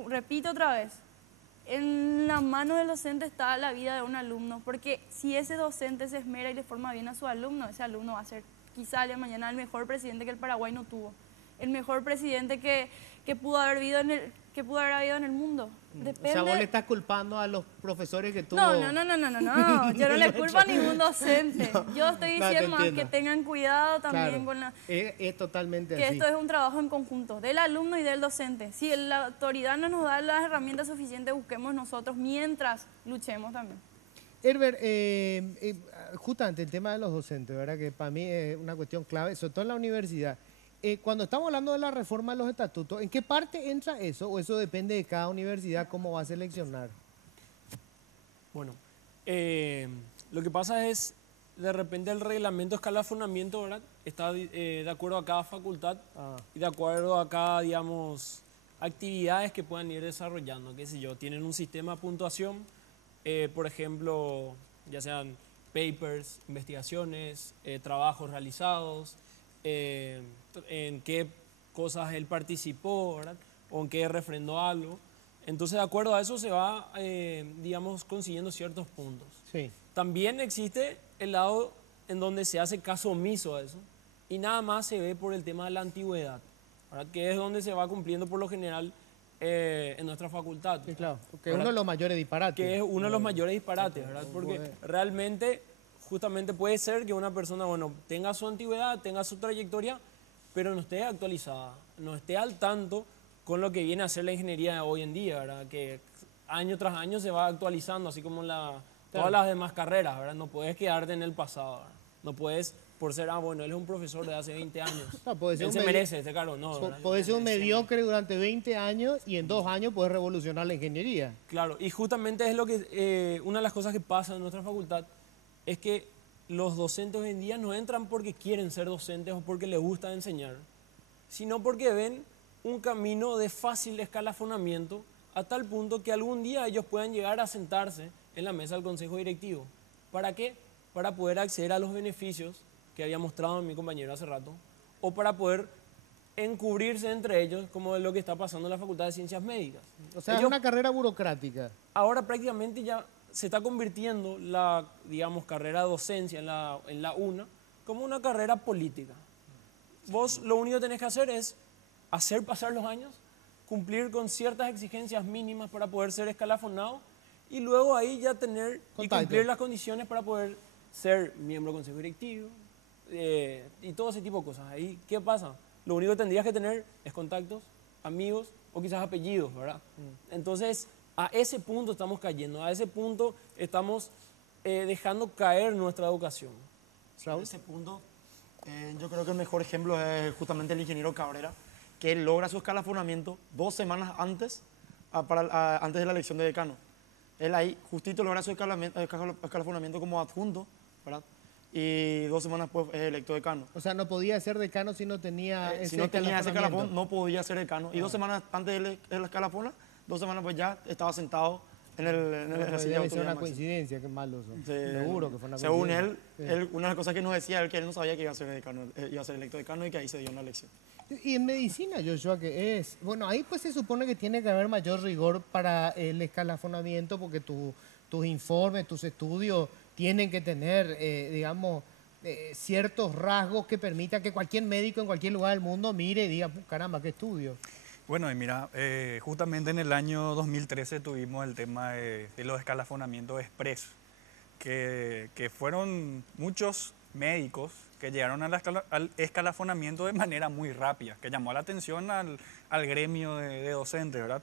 repito otra vez, en la mano del docente está la vida de un alumno, porque si ese docente se esmera y le forma bien a su alumno, ese alumno va a ser quizá el día de mañana el mejor presidente que el Paraguay no tuvo, el mejor presidente que pudo haber habido en el mundo. Depende... O sea, vos le estás culpando a los profesores que tuvo... No, yo no le culpo a ningún docente. Yo estoy diciendo más que tengan cuidado también Claro, con la... Es totalmente que así. esto es un trabajo en conjunto, del alumno y del docente. Si la autoridad no nos da las herramientas suficientes, busquemos nosotros mientras luchemos también. Herbert, justamente el tema de los docentes, ¿verdad? Que para mí es una cuestión clave, sobre todo en la universidad. Cuando estamos hablando de la reforma de los estatutos, ¿en qué parte entra eso? ¿O eso depende de cada universidad cómo va a seleccionar? Bueno, lo que pasa es, de repente el reglamento de escalafoniamiento, ¿verdad? Está de acuerdo a cada facultad y de acuerdo a cada, digamos, actividades que puedan ir desarrollando, qué sé yo, tienen un sistema de puntuación, por ejemplo, ya sean papers, investigaciones, trabajos realizados, en qué cosas él participó, ¿verdad? O en qué refrendó algo. Entonces, de acuerdo a eso se va, digamos, consiguiendo ciertos puntos. Sí. También existe el lado en donde se hace caso omiso a eso y nada más se ve por el tema de la antigüedad, ¿verdad? Que es donde se va cumpliendo por lo general en nuestra facultad. Sí, claro, que es uno de los mayores disparates. Que es uno de los mayores disparates, ¿verdad? Porque realmente, justamente puede ser que una persona, bueno, tenga su antigüedad, tenga su trayectoria, pero no esté actualizada, no esté al tanto con lo que viene a ser la ingeniería de hoy en día, ¿verdad? Que año tras año se va actualizando, así como todas las demás carreras, ¿verdad? No puedes quedarte en el pasado, ¿verdad? No puedes, por ser, bueno, él es un profesor de hace 20 años. No, puede ser él se merece este cargo, no. ¿verdad? Puede ser un mediocre durante 20 años y en 2 años puedes revolucionar la ingeniería. Claro, y justamente es lo que, una de las cosas que pasa en nuestra facultad es que los docentes hoy en día no entran porque quieren ser docentes o porque les gusta enseñar, sino porque ven un camino de fácil escalafonamiento a tal punto que algún día ellos puedan llegar a sentarse en la mesa del consejo directivo. ¿Para qué? Para poder acceder a los beneficios que había mostrado mi compañero hace rato, o para poder encubrirse entre ellos, como es lo que está pasando en la Facultad de Ciencias Médicas. O sea, es una carrera burocrática. Ahora prácticamente ya se está convirtiendo la, digamos, carrera de docencia en la UNA como una carrera política. Vos lo único que tenés que hacer es hacer pasar los años, cumplir con ciertas exigencias mínimas para poder ser escalafonado y luego ahí ya tener y cumplir las condiciones para poder ser miembro del consejo directivo y todo ese tipo de cosas. Ahí, ¿qué pasa? Lo único que tendrías que tener es contactos, amigos o quizás apellidos, ¿verdad? Entonces, a ese punto estamos cayendo, a ese punto estamos dejando caer nuestra educación. En ese punto, yo creo que el mejor ejemplo es justamente el ingeniero Cabrera, que él logra su escalafonamiento 2 semanas antes, antes de la elección de decano. Él ahí justito logra su escalafonamiento como adjunto, ¿verdad? Y 2 semanas después es electo decano. O sea, no podía ser decano si no tenía ese si no tenía ese escalafón, no podía ser decano. Y 2 semanas antes de la escalafona, 2 semanas pues ya estaba sentado en el debe ser una coincidencia, qué malo eso. Seguro que fue una según coincidencia. Él, una de las cosas que nos decía él, que él no sabía que iba a ser decano, iba a ser electo decano y que ahí se dio una elección. Y en medicina, Joshua, que es, bueno, ahí pues se supone que tiene que haber mayor rigor para el escalafonamiento porque tus informes, tus estudios tienen que tener, digamos, ciertos rasgos que permitan que cualquier médico en cualquier lugar del mundo mire y diga, caramba, qué estudio. Bueno, y mira, justamente en el año 2013 tuvimos el tema de los escalafonamientos express, que fueron muchos médicos que llegaron al escalafonamiento de manera muy rápida, que llamó la atención al gremio de docentes, ¿verdad?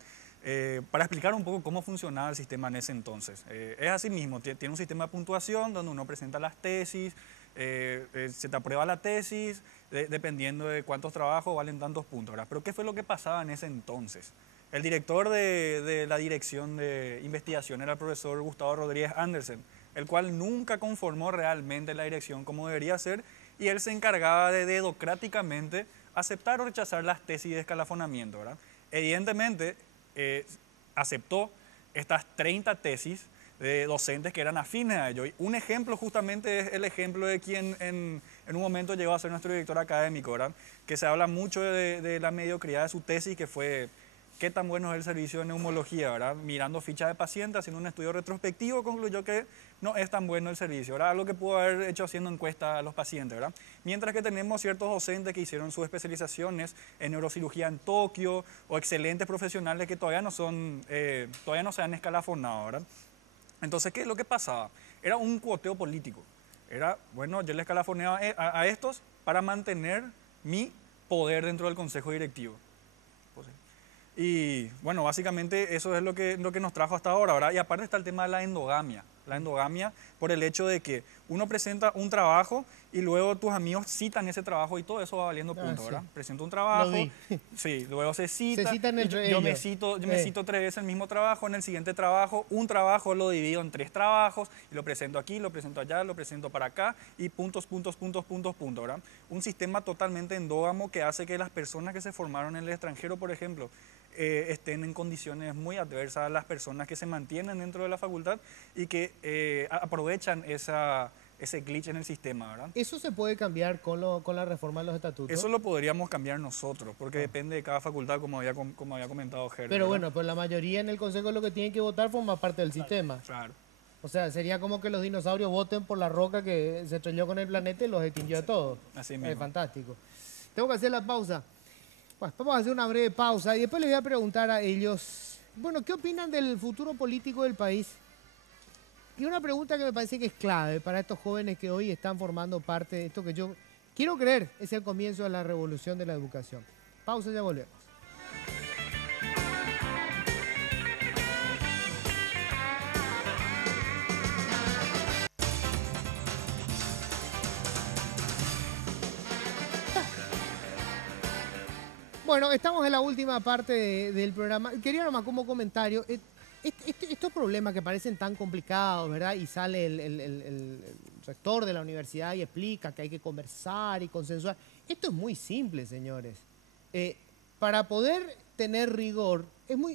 Para explicar un poco cómo funcionaba el sistema en ese entonces. Es así mismo, tiene un sistema de puntuación donde uno presenta las tesis, se te aprueba la tesis, dependiendo de cuántos trabajos valen tantos puntos, ¿verdad? Pero ¿qué fue lo que pasaba en ese entonces? El director de la dirección de investigación era el profesor Gustavo Rodríguez Andersen, el cual nunca conformó realmente la dirección como debería ser, y él se encargaba de dedocráticamente aceptar o rechazar las tesis de escalafonamiento, ¿verdad? Evidentemente, aceptó estas 30 tesis de docentes que eran afines a ello. Y un ejemplo justamente es el ejemplo de quien en un momento llegó a ser nuestro director académico, ¿verdad? Que se habla mucho de la mediocridad de su tesis, que fue qué tan bueno es el servicio de neumología, ¿verdad? Mirando fichas de pacientes, haciendo un estudio retrospectivo, concluyó que no es tan bueno el servicio, ¿verdad? Algo que pudo haber hecho haciendo encuestas a los pacientes, ¿verdad? Mientras que tenemos ciertos docentes que hicieron sus especializaciones en neurocirugía en Tokio, o excelentes profesionales que todavía no se han escalafonado, ¿verdad? Entonces, ¿qué es lo que pasaba? Era un cuoteo político. Era, bueno, yo le escalafoneaba a estos para mantener mi poder dentro del consejo directivo. Y bueno, básicamente eso es lo que nos trajo hasta ahora, ¿verdad? Y aparte está el tema de la endogamia. La endogamia por el hecho de que uno presenta un trabajo y luego tus amigos citan ese trabajo y todo eso va valiendo puntos, ¿verdad? Presento un trabajo, sí, luego se cita, se citan entre yo ellos. me cito 3 veces el mismo trabajo, en el siguiente trabajo, un trabajo lo divido en 3 trabajos y lo presento aquí, lo presento allá, lo presento para acá y puntos, ¿verdad? Un sistema totalmente endógamo que hace que las personas que se formaron en el extranjero, por ejemplo, estén en condiciones muy adversas a las personas que se mantienen dentro de la facultad y que aprovechan ese glitch en el sistema, ¿verdad? ¿Eso se puede cambiar con la reforma de los estatutos? Eso lo podríamos cambiar nosotros, porque depende de cada facultad, como había comentado Gerber. Pero bueno, pues la mayoría en el consejo lo que tienen que votar forma parte del sistema. Claro. O sea, sería como que los dinosaurios voten por la roca que se estrelló con el planeta y los extinguió a todos. Así mismo. Fantástico. Tengo que hacer la pausa. Bueno, vamos a hacer una breve pausa y después les voy a preguntar a ellos, bueno, ¿qué opinan del futuro político del país? Y una pregunta que me parece que es clave para estos jóvenes que hoy están formando parte de esto que yo quiero creer es el comienzo de la revolución de la educación. Pausa, ya volvemos. Bueno, estamos en la última parte del programa. Quería nomás como comentario, estos problemas que parecen tan complicados, ¿verdad? Y sale el rector de la universidad y explica que hay que conversar y consensuar. Esto es muy simple, señores. Para poder tener rigor,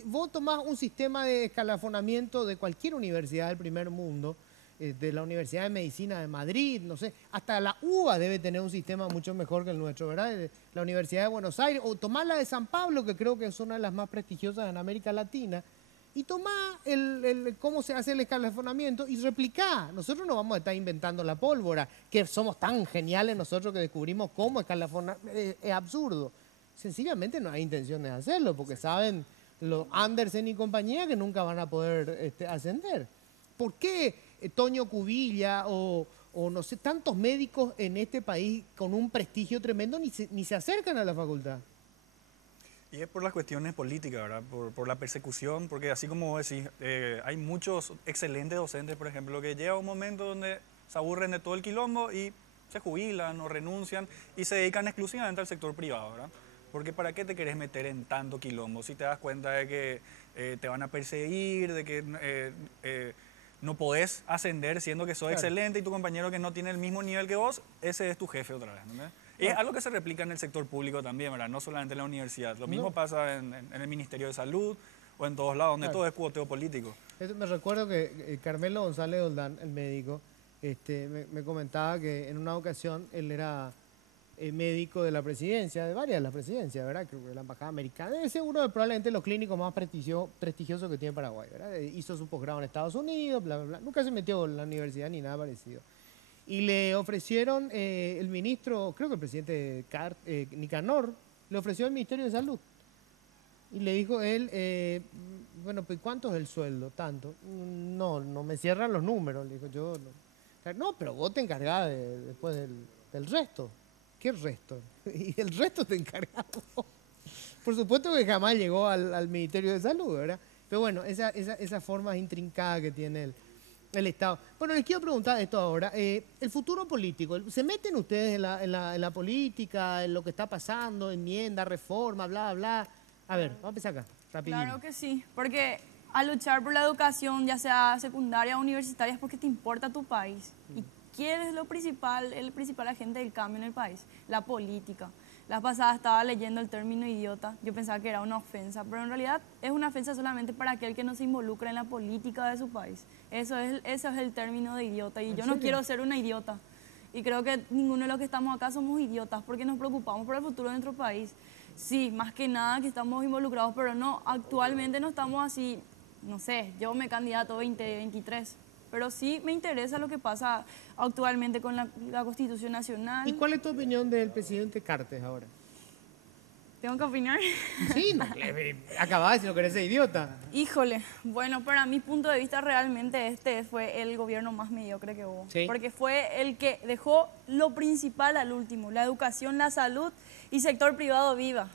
vos tomás un sistema de escalafonamiento de cualquier universidad del primer mundo, de la Universidad de Medicina de Madrid, no sé, hasta la UBA debe tener un sistema mucho mejor que el nuestro, ¿verdad? La Universidad de Buenos Aires, o tomá la de San Pablo, que creo que es una de las más prestigiosas en América Latina, y tomá cómo se hace el escalafonamiento y replicá. Nosotros no vamos a estar inventando la pólvora, que somos tan geniales nosotros que descubrimos cómo escalafonar, es absurdo. Sencillamente no hay intención de hacerlo, porque saben los Andersen y compañía que nunca van a poder ascender. ¿Por qué Toño Cubilla o no sé, tantos médicos en este país con un prestigio tremendo ni se acercan a la facultad? Y es por las cuestiones políticas, ¿verdad? Por la persecución, porque así como vos decís, hay muchos excelentes docentes, por ejemplo, que llega un momento donde se aburren de todo el quilombo y se jubilan o renuncian y se dedican exclusivamente al sector privado, ¿verdad? Porque ¿para qué te querés meter en tanto quilombo si te das cuenta de que te van a perseguir, de que no podés ascender siendo que sos excelente y tu compañero que no tiene el mismo nivel que vos, ese es tu jefe otra vez, ¿no? Y es algo que se replica en el sector público también, ¿verdad? No solamente en la universidad. Lo mismo pasa en el Ministerio de Salud o en todos lados, donde todo es cuoteo político. Me recuerdo que Carmelo González Doldán, el médico, me comentaba que en una ocasión él era médico de la presidencia, de varias de las presidencias, ¿verdad? Creo que la embajada americana, es uno de probablemente los clínicos más prestigiosos que tiene Paraguay, ¿verdad? Hizo su posgrado en Estados Unidos, bla, bla, bla. Nunca se metió en la universidad ni nada parecido. Y le ofrecieron, el ministro, creo que el presidente Nicanor, le ofreció el Ministerio de Salud. Y le dijo él, bueno, pues ¿cuánto es el sueldo? Tanto. No me cierran los números, le dijo yo. No, pero vos te encargás después del resto. ¿Qué resto? Y el resto te encargás vos. Por supuesto que jamás llegó al Ministerio de Salud, ¿verdad? Pero bueno, esa forma intrincada que tiene el Estado. Bueno, les quiero preguntar esto ahora. El futuro político, ¿se meten ustedes en la política, en lo que está pasando, enmienda, reforma, bla, bla? A ver, vamos a empezar acá, rapidito. Claro que sí, porque al luchar por la educación, ya sea secundaria o universitaria, es porque te importa tu país. ¿Y quién es el principal agente del cambio en el país? La política. La pasada estaba leyendo el término idiota. Yo pensaba que era una ofensa, pero en realidad es una ofensa solamente para aquel que no se involucra en la política de su país. Eso es el término de idiota. Y yo no quiero ser una idiota. Y creo que ninguno de los que estamos acá somos idiotas porque nos preocupamos por el futuro de nuestro país. Sí, más que nada que estamos involucrados, pero no, actualmente no estamos así, no sé, yo me candidato 2023. Pero sí me interesa lo que pasa actualmente con la Constitución Nacional. ¿Y cuál es tu opinión del presidente Cartes ahora? ¿Tengo que opinar? Sí, no, acababa de decir que eres idiota. Híjole, bueno, para mi punto de vista realmente este fue el gobierno más mediocre que hubo. ¿Sí? Porque fue el que dejó lo principal al último, la educación, la salud y sector privado viva.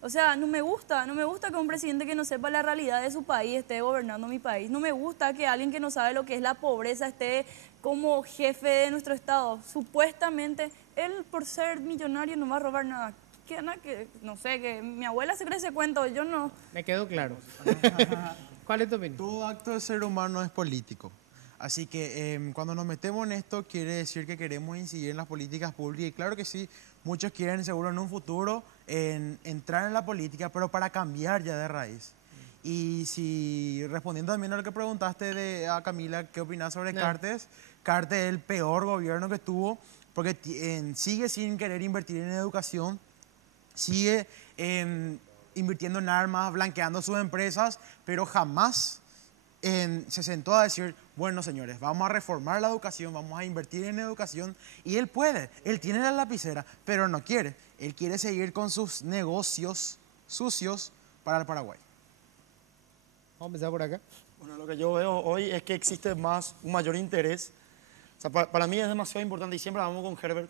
O sea, no me gusta que un presidente que no sepa la realidad de su país esté gobernando mi país. No me gusta que alguien que no sabe lo que es la pobreza esté como jefe de nuestro estado. Supuestamente, él por ser millonario no va a robar nada. No sé, que mi abuela se cree ese cuento, yo no. Me quedó claro. ¿Cuál es tu opinión? Todo acto de ser humano es político. Así que cuando nos metemos en esto quiere decir que queremos incidir en las políticas públicas. Y claro que sí, muchos quieren seguro en un futuro entrar en la política, pero para cambiar ya de raíz. Y si respondiendo también a lo que preguntaste a Camila, ¿qué opinas sobre Cartes? Cartes es el peor gobierno que tuvo porque sigue sin querer invertir en educación, sigue invirtiendo en armas, blanqueando sus empresas, pero jamás se sentó a decir, bueno señores, vamos a reformar la educación, vamos a invertir en educación, y él puede, él tiene la lapicera, pero no quiere, él quiere seguir con sus negocios sucios para el Paraguay. Vamos a empezar por acá. Bueno, lo que yo veo hoy es que existe un mayor interés. O sea, para mí es demasiado importante, y siempre hablamos con Herbert,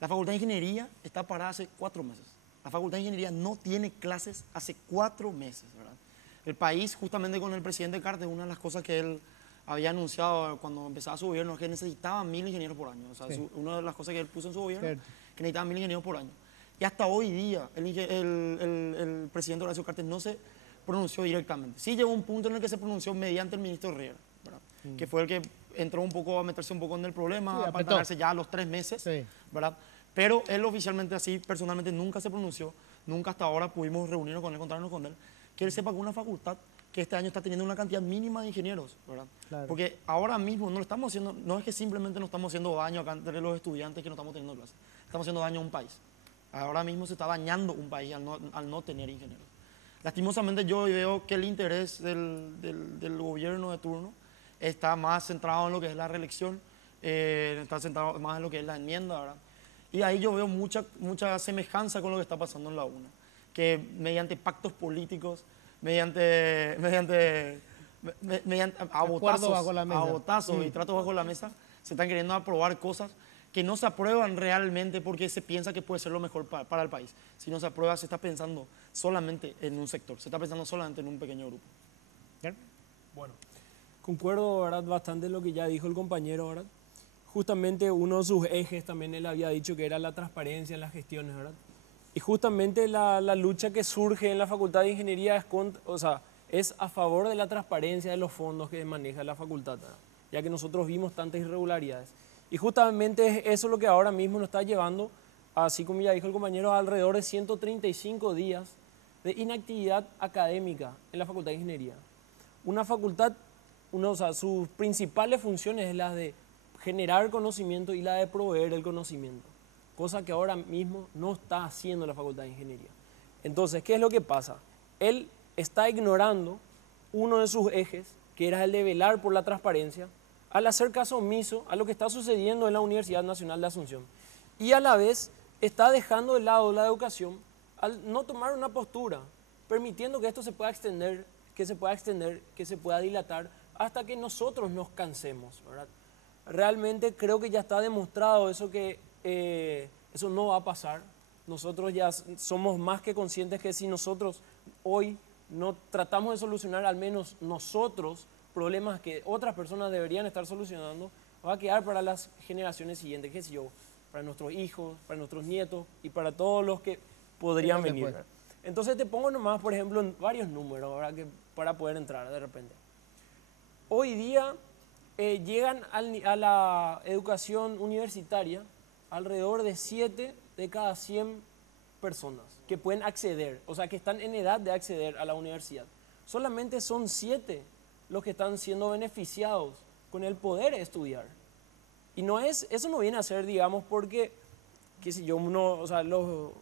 la Facultad de Ingeniería está parada hace 4 meses. La Facultad de Ingeniería no tiene clases hace 4 meses, ¿verdad? El país, justamente con el presidente Cartes, una de las cosas que él había anunciado cuando empezaba su gobierno es que necesitaba 1000 ingenieros por año. O sea, sí. Una de las cosas que él puso en su gobierno es que necesitaba 1000 ingenieros por año. Y hasta hoy día el presidente Horacio Cartes no se pronunció directamente. Sí llegó un punto en el que se pronunció mediante el ministro Herrera, ¿verdad? Que fue el que entró un poco a meterse un poco en el problema, Sí, a apretó. pantanarse ya a los 3 meses, Sí. ¿verdad? Pero él oficialmente así, personalmente, nunca se pronunció, nunca hasta ahora pudimos reunirnos con él, encontrarnos con él, que él sepa que una facultad que este año está teniendo una cantidad mínima de ingenieros, ¿verdad? Claro. Porque ahora mismo no lo estamos haciendo, no es que simplemente nos estamos haciendo daño acá entre los estudiantes que no estamos teniendo clases, estamos haciendo daño a un país. Ahora mismo se está dañando un país al no tener ingenieros. Lastimosamente yo veo que el interés del gobierno de turno está más centrado en lo que es la reelección, está centrado más en lo que es la enmienda, ¿verdad? Y ahí yo veo mucha semejanza con lo que está pasando en la UNA, que mediante pactos políticos, mediante a Acuerdo bajo la mesa. botazos y tratos bajo la mesa, se están queriendo aprobar cosas que no se aprueban realmente porque se piensa que puede ser lo mejor para el país. Si no se aprueba, se está pensando solamente en un sector, se está pensando solamente en un pequeño grupo. Bueno, concuerdo, ¿verdad?, bastante en lo que ya dijo el compañero, ¿verdad? Justamente uno de sus ejes también él había dicho que era la transparencia en las gestiones, ¿verdad? Y justamente la lucha que surge en la Facultad de Ingeniería es a favor de la transparencia de los fondos que maneja la facultad, ¿verdad? Ya que nosotros vimos tantas irregularidades. Y justamente eso es lo que ahora mismo nos está llevando, así como ya dijo el compañero, a alrededor de 135 días de inactividad académica en la Facultad de Ingeniería. Una facultad, sus principales funciones es la de generar conocimiento y la de proveer el conocimiento, cosa que ahora mismo no está haciendo la Facultad de Ingeniería. Entonces, ¿qué es lo que pasa? Él está ignorando uno de sus ejes, que era el de velar por la transparencia, al hacer caso omiso a lo que está sucediendo en la Universidad Nacional de Asunción. Y a la vez está dejando de lado la educación al no tomar una postura, permitiendo que esto se pueda extender, que se pueda dilatar hasta que nosotros nos cansemos, ¿verdad? Realmente creo que ya está demostrado eso, que eso no va a pasar. Nosotros ya somos más que conscientes que si nosotros hoy no tratamos de solucionar al menos nosotros problemas que otras personas deberían estar solucionando, va a quedar para las generaciones siguientes, qué sé yo, para nuestros hijos, para nuestros nietos y para todos los que podrían venir, ¿verdad? Entonces te pongo nomás, por ejemplo, en varios números, ¿verdad?, que para poder entrar de repente. Hoy día llegan a la educación universitaria alrededor de 7 de cada 100 personas que pueden acceder, o sea, que están en edad de acceder a la universidad. Solamente son 7 los que están siendo beneficiados con el poder estudiar. Y eso no viene a ser, digamos, porque, qué sé yo,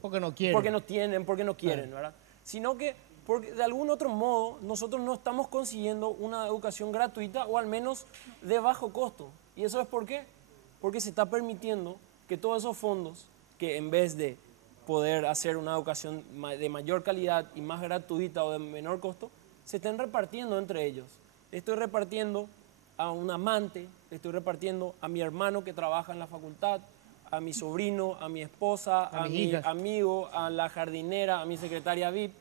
porque no quieren. Porque no quieren, ¿verdad? Sino que porque de algún otro modo nosotros no estamos consiguiendo una educación gratuita o al menos de bajo costo. ¿Y eso es por qué? Porque se está permitiendo que todos esos fondos, que en vez de poder hacer una educación de mayor calidad y más gratuita o de menor costo, se estén repartiendo entre ellos. Le estoy repartiendo a un amante, le estoy repartiendo a mi hermano que trabaja en la facultad, a mi sobrino, a mi esposa, a mi amigo, a la jardinera, a mi secretaria VIP,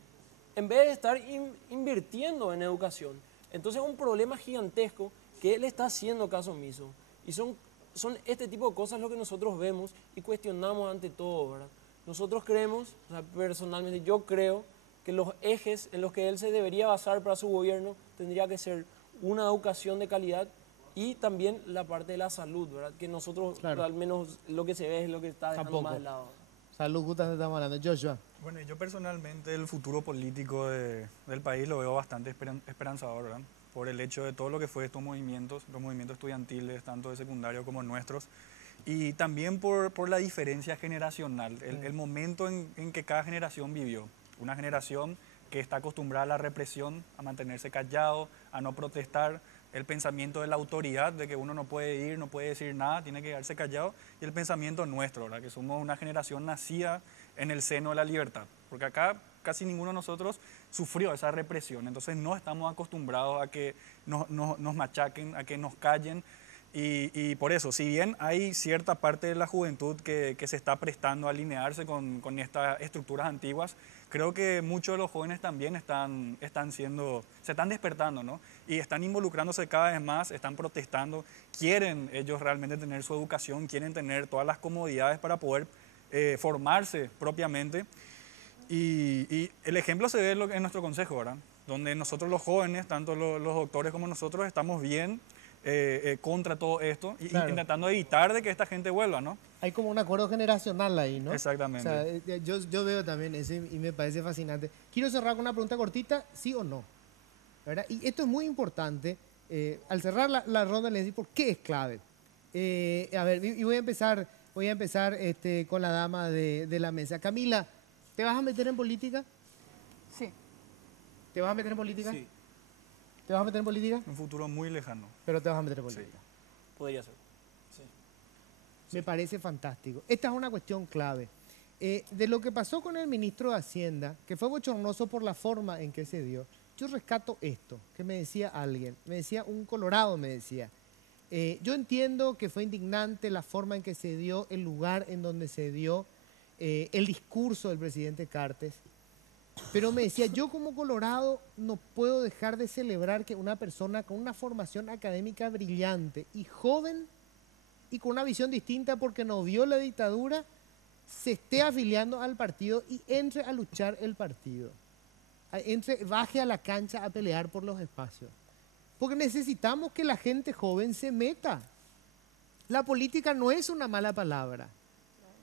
en vez de estar invirtiendo en educación. Entonces es un problema gigantesco que él está haciendo caso omiso. Y son este tipo de cosas lo que nosotros vemos y cuestionamos ante todo, ¿verdad? Nosotros creemos, personalmente yo creo, que los ejes en los que él se debería basar para su gobierno tendría que ser una educación de calidad y también la parte de la salud, ¿verdad? Que nosotros, claro, al menos lo que se ve es lo que está dejando más de lado. Salud, justamente estamos hablando. Joshua. Bueno, yo personalmente el futuro político del país lo veo bastante esperanzador, ¿verdad? Por el hecho de todo lo que fue estos movimientos, los movimientos estudiantiles, tanto de secundario como nuestros, y también por la diferencia generacional, el momento en que cada generación vivió. Una generación que está acostumbrada a la represión, a mantenerse callado, a no protestar, el pensamiento de la autoridad, de que uno no puede ir, no puede decir nada, tiene que quedarse callado, y el pensamiento nuestro, ¿verdad?, que somos una generación nacida en el seno de la libertad, porque acá casi ninguno de nosotros sufrió esa represión, entonces no estamos acostumbrados a que nos machaquen, a que nos callen, y por eso, si bien hay cierta parte de la juventud que se está prestando a alinearse con estas estructuras antiguas, creo que muchos de los jóvenes también se están despertando, ¿no? Y están involucrándose cada vez más, están protestando, quieren ellos realmente tener su educación, quieren tener todas las comodidades para poder formarse propiamente. Y el ejemplo se ve en nuestro consejo, ¿verdad? Donde nosotros los jóvenes, tanto los doctores como nosotros, estamos bien contra todo esto y Claro. intentando evitar de que esta gente vuelva, ¿no? Hay como un acuerdo generacional ahí, ¿no? Exactamente. O sea, yo veo también eso y me parece fascinante. Quiero cerrar con una pregunta cortita, ¿sí o no? ¿Verdad? Y esto es muy importante. Al cerrar la ronda les digo por qué es clave. A ver, y voy a empezar con la dama de la mesa. Camila, ¿te vas a meter en política? Sí. ¿Te vas a meter en política? Sí, ¿Te vas a meter en política? Un futuro muy lejano. Pero te vas a meter en política. podría ser. Me parece fantástico. Esta es una cuestión clave. De lo que pasó con el ministro de Hacienda, que fue bochornoso por la forma en que se dio, yo rescato esto, que me decía alguien, me decía un colorado, me decía, yo entiendo que fue indignante la forma en que se dio, el lugar en donde se dio el discurso del presidente Cartes, pero me decía, yo como colorado no puedo dejar de celebrar que una persona con una formación académica brillante y joven y con una visión distinta porque no vio la dictadura, se esté afiliando al partido y entre a luchar el partido. Baje a la cancha a pelear por los espacios. Porque necesitamos que la gente joven se meta. La política no es una mala palabra,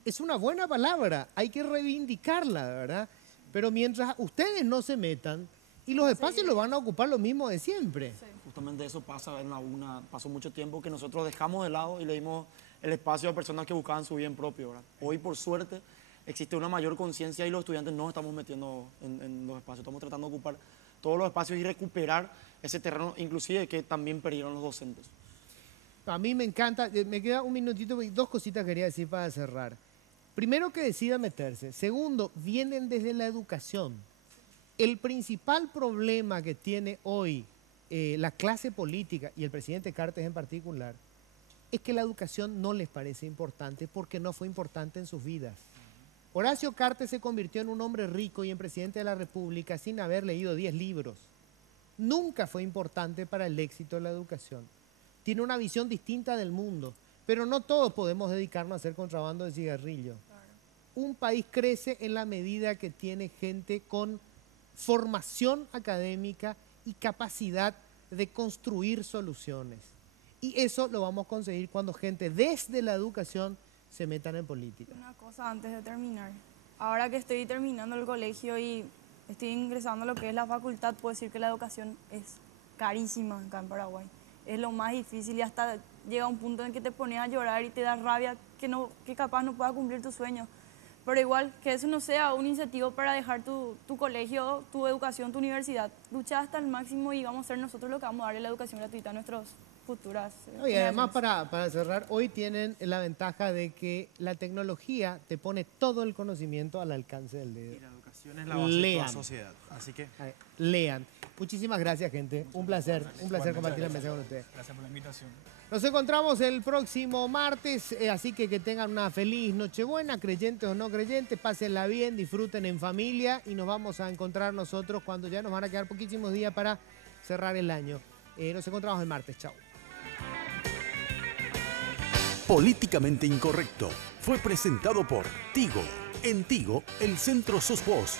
es una buena palabra, hay que reivindicarla, ¿verdad? Pero mientras ustedes no se metan, y los espacios los van a ocupar lo mismo de siempre. Justamente eso pasa en la UNA, pasó mucho tiempo que nosotros dejamos de lado y le dimos el espacio a personas que buscaban su bien propio, ¿verdad? Hoy, por suerte, existe una mayor conciencia y los estudiantes no estamos metiendo en los espacios, estamos tratando de ocupar todos los espacios y recuperar ese terreno, inclusive que también perdieron los docentes. A mí me encanta, me queda un minutito y dos cositas quería decir para cerrar. Primero, que decida meterse. Segundo, vienen desde la educación. El principal problema que tiene hoy la clase política y el presidente Cartes en particular es que la educación no les parece importante porque no fue importante en sus vidas. Horacio Cartes se convirtió en un hombre rico y en presidente de la República sin haber leído 10 libros. Nunca fue importante para el éxito de la educación. Tiene una visión distinta del mundo, pero no todos podemos dedicarnos a hacer contrabando de cigarrillo. Un país crece en la medida que tiene gente con formación académica y capacidad de construir soluciones. Y eso lo vamos a conseguir cuando gente desde la educación se metan en política. Una cosa antes de terminar. Ahora que estoy terminando el colegio y estoy ingresando a lo que es la facultad, puedo decir que la educación es carísima acá en Paraguay. Es lo más difícil y hasta llega un punto en que te pones a llorar y te da rabia que capaz no puedas cumplir tus sueños. Pero igual, que eso no sea un incentivo para dejar tu colegio, tu educación, tu universidad. Lucha hasta el máximo y vamos a ser nosotros los que vamos a darle la educación gratuita a nuestros futuras Y además, generaciones. para cerrar, hoy tienen la ventaja de que la tecnología te pone todo el conocimiento al alcance del dedo. Y la educación es la base de Lean. toda sociedad. Así que Lean. Muchísimas gracias, gente. Un placer compartir la mesa con ustedes. Gracias por la invitación. Nos encontramos el próximo martes, así que tengan una feliz Nochebuena, creyentes o no creyentes, pásenla bien, disfruten en familia y nos vamos a encontrar nosotros cuando ya nos van a quedar poquísimos días para cerrar el año. Nos encontramos el martes, chao. Políticamente Incorrecto fue presentado por Tigo. En Tigo, el centro sos vos.